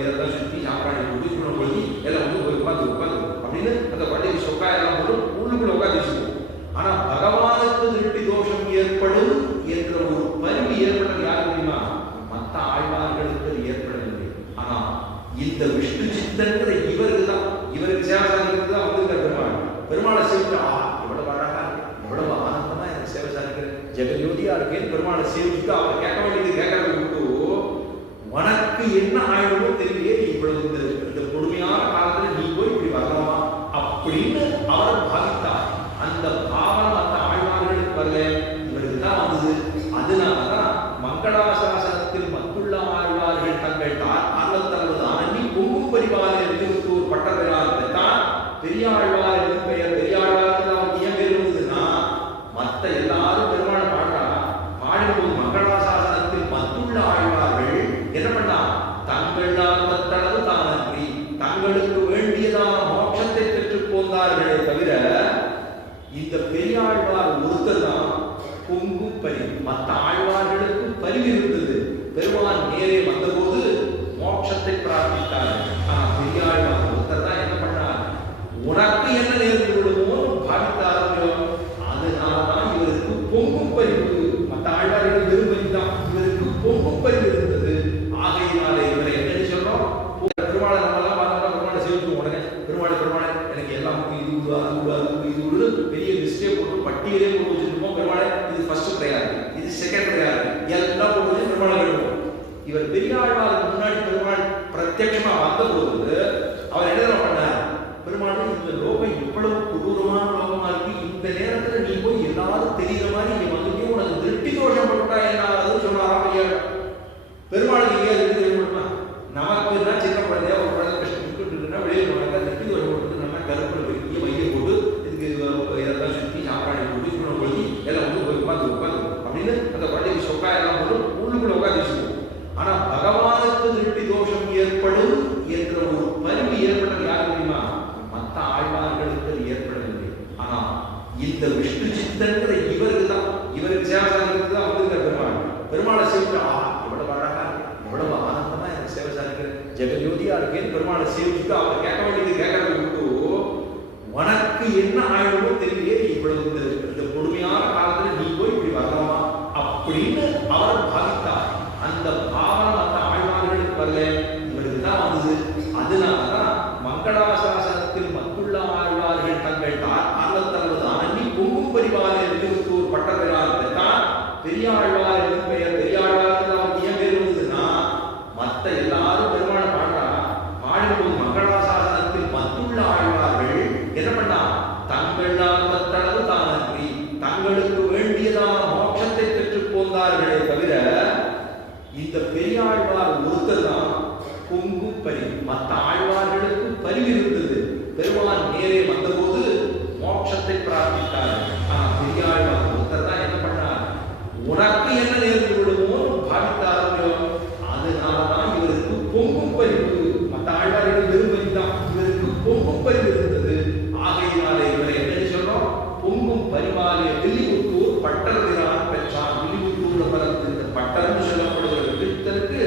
இதெல்லாம் சுற்றி சாப்பாடு போட்டு சுண்ண போய் எல்லாம் வந்து போய் உட்காந்து அப்படின்னு அந்த குழந்தைக்கு சொக்கா எல்லாம் போட்டு உள்ளுக்குள்ள உட்காந்து வச்சுக்கோ. ஆனா பகவானுக்கு திருஷ்டி தோஷம் ஏற்படும் என்ற ஒரு பரிவு ஏற்பட்டது யாரு தெரியுமா, மற்ற ஆழ்வார்களுக்கு அது ஏற்படவில்லை. ஆனா இந்த விஷ்ணு சித்தன்கிற இவருக்கு தான், இவருக்கு சேவை சாதிக்கிறது தான் வந்து பெருமாளை சேவிச்சா எவ்வளவு அழகா எவ்வளவு ஆனந்தமா எனக்கு சேவை சாதிக்கிற ஜெகஜோதியா இருக்கேன். பெருமாளை சேவிச்சுட்டு அவர் கேட்க வேண்டியது கேட்கறது விட்டு உனக்கு என்ன ஆயிடுமோ தெரியலையே, இவ்வளவு இந்த கொடுமையான காலத்துல நீ போய் இப்படி வரலாமா அப்படின்னு அவர் பாவித்தார். அந்த பாவம் அந்த ஆழ்வார்களுக்கு வரல, இவருக்கு தான் வந்தது. அதனாலதான் மங்களாசாசனத்தில் மத்துள்ள ஆழ்வார்கள் தங்கள் ஆர்வத்தளவு ஆனி பொங்கும் பரிவாரில் இருந்து ஒரு பட்டப்பெயராக தான் பெரியாழ்வார் என்று பெயர். பெரியாழ்வாருக்கு அவருக்கு ஏன் பேர் வந்ததுன்னா மற்ற எல்லாரும் பெருமாளை பாடும்போது மங்களாசாசனத்தில் மத்துள்ள ஆழ்வார்கள் என்ன பண்ணா தங்கள் ஆர்வத்தளவு தானன்றி தங்களுக்கு வேண்டியதான மோட்சத்தை பெற்றுக் போந்தார்களே தவிர இந்த பெரியாழ்வார் ஒருத்தர் தான் பொங்கும் பரிவு. மற்ற ஆழ்வார்களுக்கு பரிவு இருந்தது. பெருமான் நேரே வந்தபோது மோட்சத்தை பிரார்த்தித்தார். ஆனா பெரியாழ்வார் ஒருத்தர் தான் என்ன பண்ணார், உனக்கு என்ன நேர்ந்து விடுமோ பாவித்தாரோ. அதனால்தான் இவருக்கு பொங்கும் பரிவு. மற்ற ஆழ்வார்களுக்கு வெறும் பரிவு தான், இவருக்கு பொங்கும் பரிவு இருந்தது. ஆகையினாலே இவரை என்ன சொல்றோம், பெருமாளை நம்ம எல்லாம் பார்த்தோம்னா பெருமாளை சேவிக்கும் உடனே பெருமாளை எனக்கு எல்லாம் இது பெரிய லிஸ்டே போட்டு பட்டியலே போட்டு வச்சிருப்போம். பெருமாளை இது ஃபர்ஸ்ட் ப்ரையாரிட்டி, இது செகண்ட் ப்ரையாரிட்டி எல்லாம் போட்டு வச்சு பெருமாளை எழுதுவோம். இவர் பெரியாழ்வாருக்கு முன்னாடி பெருமாள் பிரத்யட்சமா வந்த போது அவர் என்ன பண்ணார், பெருமாள் இந்த லோகம் இவ்வளவு கொடூரமான லோகமா இருக்கு, இந்த நேரத்துல நீ போய் எல்லாரும் தெரிகிற மாதிரி நீ வந்து உனக்கு திருஷ்டி தோஷம் போட்டா என்ன சொன்னாராம் பெரியாள். பெருமாளுக்கு ஏன் திருஷ்டி தோஷம் போட்டா, நமக்கு தான் சின்ன குழந்தையா ஒரு குழந்தை கஷ்டப்பட்டு இருக்குன்னா வெளியே போனாங்க திருஷ்டி தோஷம் போட்டு நல்லா கருப்புல பெரிய மைய போட்டு இதுக்கு இதெல்லாம் சுற்றி சாப்பாடு போட்டு சுண்ண போய் எல்லாம் வந்து போய் உட்காந்து அப்படின்னு அந்த குழந்தைக்கு சொக்கா எல்லாம் போட்டு உள்ளுக்குள்ள உட்காந்து வச்சுக்கோ. ஆனா பகவானுக்கு திருஷ்டி தோஷம் ஏற்படும் என்ற ஒரு பரிவு ஏற்பட்டது யாரு தெரியுமா, மற்ற ஆழ்வார்களுக்கு அது ஏற்படவில்லை. ஆனா இந்த விஷ்ணு சித்தன்கிற இவருக்கு தான், இவருக்கு சேவை சாதிக்கிறது தான் வந்து பெருமாளை சேவிச்சா எவ்வளவு அழகா எவ்வளவு ஆனந்தமா எனக்கு சேவை சாதிக்கிற ஜெகஜோதியா இருக்கேன். பெருமாளை சேவிச்சுட்டு அவர் கேட்க வேண்டியது கேட்கறது விட்டு உனக்கு என்ன ஆயிடுமோ தெரியலையே, இவ்வளவு இந்த கொடுமையான காலத்துல நீ போய் இப்படி வரலாமா அப்படின்னு அவர் பாவித்தார். அந்த பாவம் அந்த ஆழ்வார்களுக்கு வரல, இவருக்கு தான் வந்தது. அதனாலதான் மங்களாசாசனத்தில் மத்துள்ள ஆழ்வார்கள் தங்கள் ஆர்வத்தளவு ஆனி பொங்கும் பரிவாரில் இருந்து ஒரு பட்டப்பெயராக தான் பெரியாழ்வார் என்று பெயர். பெரியாழ்வாருக்கு அவருக்கு ஏன் பேர் வந்ததுன்னா மற்ற எல்லாரும் பெருமாளை பாடும்போது மங்களாசாசனத்தில் மத்துள்ள ஆழ்வார்கள் என்ன பண்ணா தங்கள் ஆர்வத்தளவு தானன்றி தங்களுக்கு வேண்டியதான பரிவு. மற்ற ஆழ்வார்களுக்கு பரிவு இருந்தது. பெருமான் நேரே வந்தபோது மோட்சத்தை பிரார்த்தித்தார். ஆனா பெரியாழ்வார் ஒருத்தர் தான் என்ன பண்ணார், உனக்கு என்ன நேர்ந்து விடுமோ பாவித்தாரோ. அதனாலதான் இவருக்கு பொங்கும் பரிவு. மற்ற ஆழ்வார்கள் வெறும் பரிவு தான், இவருக்கு பொங்கும் பரிவு இருந்தது. ஆகையினாலே இவரை என்ன சொல்றோம், பொங்கும் பரிவாலே வில்லிபுத்தூர் பட்டர்விரான் பெற்றான். வில்லிபுத்தூர்ல பிறந்த இந்த பட்டர்னு சொல்லப்படுகிற விழுத்தருக்கு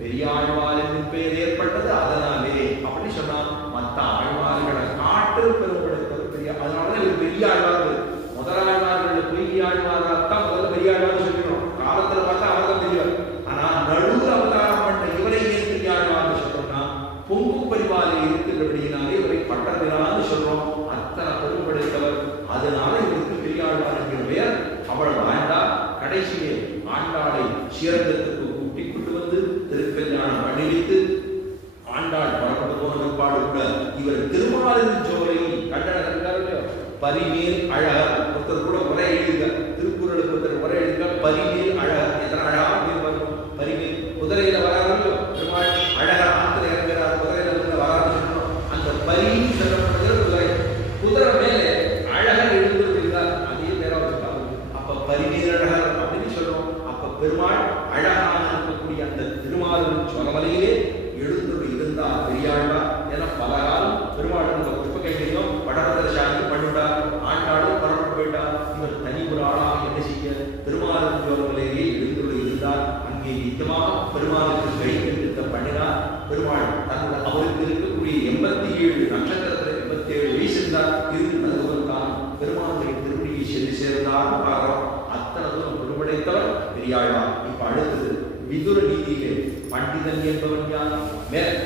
பெரியாழ்வார் என்று பெயர் ஏற்பட்டது. அதனாலே அப்படி சொன்னா மற்ற ஆழ்வார்களை காட்டு பெரும்படுத்தவர் பெரிய. அதனாலதான் இவர் பெரியாழ்வார். முதலாழ்வார்கள் பெரியாழ்வார்தான் முதல்ல பெரியாழ்வார் சொல்லிடுறோம். காலத்துல பார்த்தா அவர் தான் பெரியவர். ஆனா நடுவில் அவதாரம் பண்ண இவரை ஏன் பெரியாழ்வார் சொல்றோம்னா பொங்கும் பரிவாலே இருக்கிறபடியினாலே இவரை பட்டர்விரான்னு சொல்றோம். அத்தனை பெரும்படுத்தவர். அதனால இவருக்கு பெரியாழ்வார் என்கிற பெயர். அவள் ஆண்டா கடைசியே ஆண்டாளை ஸ்ரீரங்கத்துக்கு கூட்டி கொண்டு வந்து திருக்கல்யாணம் பண்ணிவித்து ஆண்டாள் புறப்பட்டு போன பிற்பாடு கூட இவர் திருமாலின் ஜோலையில் கண்டனக்காரர்களோ பரிமேல் அழகர் ஒருத்தர் கூட உரை எழுதுக. திருக்குறளுக்கு ஒருத்தர் உரை எழுதுக பரிமேல் அழகர். எத்தனை அழகா பரிமேல் குதிரையில வராங்களோ திருமால் அழகர் ஆத்திர இறங்குறார். குதிரையில வந்து வராது சொல்லணும். அந்த பரின்னு சொல்லப்படுகிற குதிரை, குதிரை மேலே அழகர் எழுந்து விடுகிறார். அதே பேராவது அப்ப பரிமேல் அழகர் அப்படின்னு சொல்றோம். அப்ப பெருமாள் அழகாக இருக்கக்கூடிய அந்த திருமாலின் சொரமலையிலே எழுந்து இருந்தார் பெரியாழ்வார். என பல காலம் பெருமாள் இந்த புஷ்ப கைங்கரியம் படரதசாமி பண்ணிவிட்டார். ஆண்டாளும் பரப்பு போயிட்டார். இவர் தனி ஒரு ஆளாக என்ன செய்ய திருமாலின் ஜோரமலையிலே எழுந்து இருந்தார். அங்கே நிச்சயமாக பெருமாளுக்கு கைங்கரியத்தை பண்ணினார். பெருமாள் தன்னுடைய அவருக்கு இருக்கக்கூடிய 87 நட்சத்திரத்தில் 87 வயசு இருந்தார். இருந்துதான் பெருமாளுடைய திருவடியை சென்று சேர்ந்தார். காரணம் அத்தனை தூரம் பெருமடைத்தவர் பெரியாழ்வார். இப்ப அடுத்தது விதுர நீதியிலே பண்டிதன் என்பவன் யார்?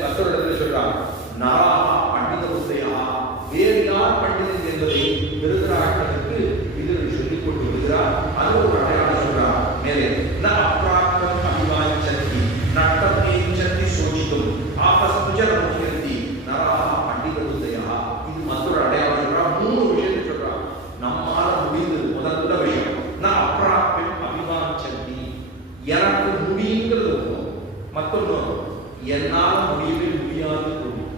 மற்றொரு சொல்றார் நாராக பண்டித முத்தையா வேறு யார் பண்டிதன் என்பதை திருதராஷ்டிரனுக்கு விதுரன் சொல்லிக் கொண்டு வருகிறார். அது ஒரு அடையாளம் சொல்றார். மேலே அப்ராப்தம் அபிமான் சக்தி நட்டமே சக்தி சோசித்தும் ஆபஸ்புஜரமுகி நாராக பண்டித முத்தையா. இது மற்றொரு அடையாளம் சொல்றார். 3 விஷயத்தை சொல்றார். நம்மால முடிந்தது முதல்ல விஷயம் அப்ராப்தம் அபிமான் சக்தி, எனக்கு முடியுங்கிறது ஒன்று. மற்றொன்று என்னால முடியவே முடியாது.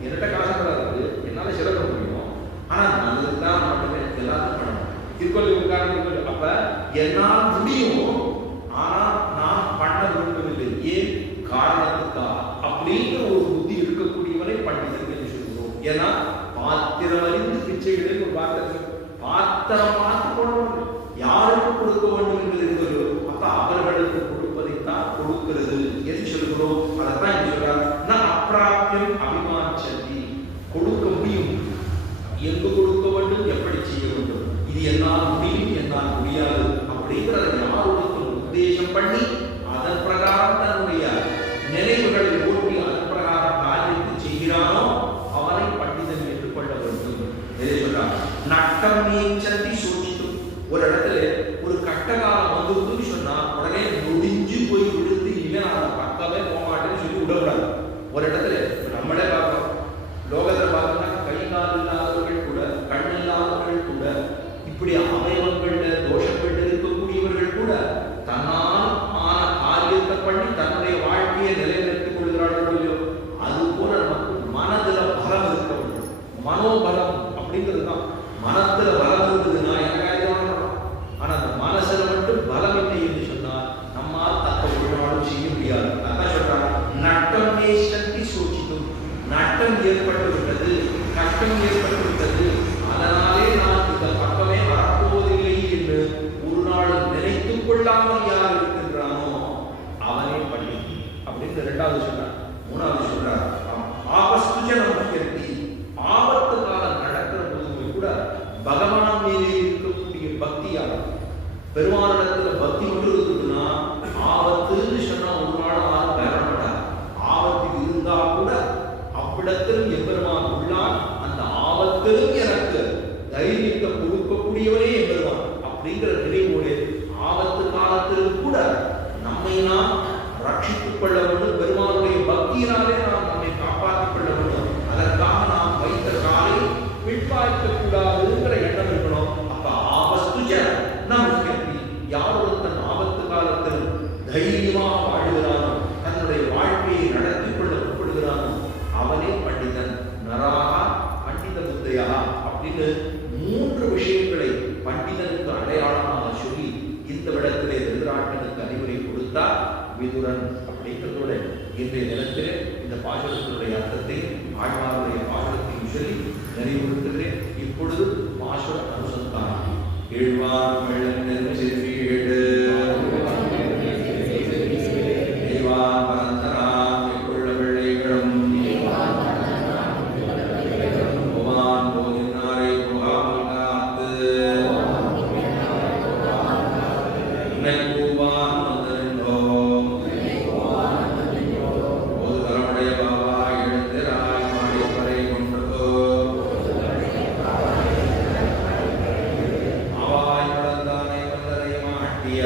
என்னட்ட காசு இருக்கு, என்னால சிறக்க முடியும். ஆனா நல்லதுதான் மட்டுமே எல்லாத்தையும் பண்ணணும். திருக்கோயில் உட்கார்ந்து அப்ப என்னால் முடியும், ஆனா நான் பண்ண விரும்பவில்லை. ஏன் காரணத்துக்காக அப்படிங்கிற ஒரு புத்தி இருக்கக்கூடியவனை பண்டிதன் என்று சொல்கிறோம். ஏன்னா பாத்திரம் அறிந்து பிச்சைகளை ஒரு பாத்திரம் பாத்திரம் பார்த்து போடணும். யாருக்கு கொடுக்க வேண்டும் என்று இருக்கிறதோ அப்ப அவர்களுக்கு கொடுப்பதைத்தான் கொடுக்கிறது என்று சொல்கிறோம். அதைத்தான் இங்க சொல்றார். நான் அப்பிராப்தியம் அபிமான் சக்தி, கொடுக்க முடியும், எங்கு கொடுக்க வேண்டும், எப்படி செய்ய வேண்டும், இது என்னால் முடியும், என்னால் முடியாது அப்படிங்கிறத யாருக்கு உத்தேசம் பண்ணி அதன் பிரகாரம் தன்னுடைய நினைவுகளை ஓட்டி அதன் பிரகாரம் காரியத்தை செய்கிறானோ அவனை பண்டிதன் ஏற்றுக்கொள்ள வேண்டும். எதை சொல்றார்? நட்டம் நீச்சத்தி சூழ்ச்சித்தும். ஒரு இடத்துல ஒரு கட்டகாலம் வந்து சொன்னா உடனே முடிஞ்சு போய் விழுந்து இவன் அதை பக்கமே போமாட்டேன்னு சொல்லி விடக்கூடாது. ஒரு இடத்துல நம்மளே பார்க்கிறோம், லோகத்தை பார்த்தோம்னா கை கால் இல்லாதவர்கள் கூட, கண் இல்லாதவர்கள் கூட, இப்படி அவயவங்கள்ல தோஷங்கள் இருக்கக்கூடியவர்கள் கூட தன்னால் ஆன காரியத்தை பண்ணி தன்னுடைய வாழ்க்கையை நிலைநிறுத்திக் கொள்கிறார்கள். அது போல நமக்கு மனதுல பலம் இருக்க வேண்டும். மனோபலம் அப்படிங்கிறது தான். மனத்துல பலம் இருந்ததுன்னா என்ன காரியம், ஆனா அந்த மனசுல மட்டும் பலம் இல்லை என்று சொன்னால் நம்மால் தக்க ஒரு நாளும் செய்ய முடியாது. அதான் சொல்றாங்க நட்டம் சக்தி சூழ்ச்சித்தும். நட்டம் ஏற்பட்டு விட்டது, கஷ்டம் ஏற்பட்டு விட்டது, அதனாலே நான் இந்த பக்கமே வரப்போவதில்லை என்று ஒரு நாள் நினைத்துக் கொள்ளாமல் யார் இருக்கின்றானோ அவனே பண்ணி அப்படின்னு 2வது சொல்றார். 3வது சொல்றார் ஆபஸ்துஜனமுகி. ஆபத்து காலம் நடக்கிற போது கூட பகவான் மேலே இருக்கக்கூடிய பக்தியால் பெருமானிடத்துல பக்தி ஒன்று இருக்குதுன்னா ஆபத்துன்னு சொன்னா ஒரு நாள் யாரும் பயப்படாது. ஆபத்து இருந்தா கூட அவ்விடத்திலும் எம்பெருமான் உள்ளான், அந்த ஆபத்திலும் எனக்கு தைரியத்தை கொடுக்கக்கூடியவனே எம்பெருமான் அப்படிங்கிற நினைவோடு ஆபத்து காலத்திலும் கூட நம்மை நாம் ரட்சித்துக் கொள்ள வேண்டும். பெருமானுடைய பக்தியினாலே நாம் நம்மை காப்பாற்றிக் கொள்ள வேண்டும். அதற்காக நாம் வைத்த காலை பின்பாய்க்க கூடாதுங்கிற எண்ணம் இருக்கணும். அப்ப ஆபஸ்துஜ நமக்கு யாரோட தன் ஆபத்து காலத்தில் தைரியமாக வாழ்கிறானோ, தன்னுடைய வாழ்க்கையை நடத்தி கொள்ள முற்படுகிறானோ கொடுத்தார் விதுரன் அப்படிங்கிறதோட இன்றைய தினத்தில் இந்த பாசுரத்தினுடைய அர்த்தத்தை ஆழ்வாருடைய பாசுரத்தையும் சொல்லி நினைவுறுத்துகிறேன். இப்பொழுது பாசுர அனுசந்தானம். ஏழ்வார் வெள்ளம் செல்வி ஏழு தெய்வான் பரந்தராம் எக்குள்ள வெள்ளைகளும் புவான் போதினாரை புகாமல் காத்து உன்னை கூவான் வந்திருந்தோம் ஒரு தரமுடைய பாபா எழுந்திராய் மாடிப்பறை கொண்டதோ அவாய் வளர்ந்தானை வந்தரை மாட்டிய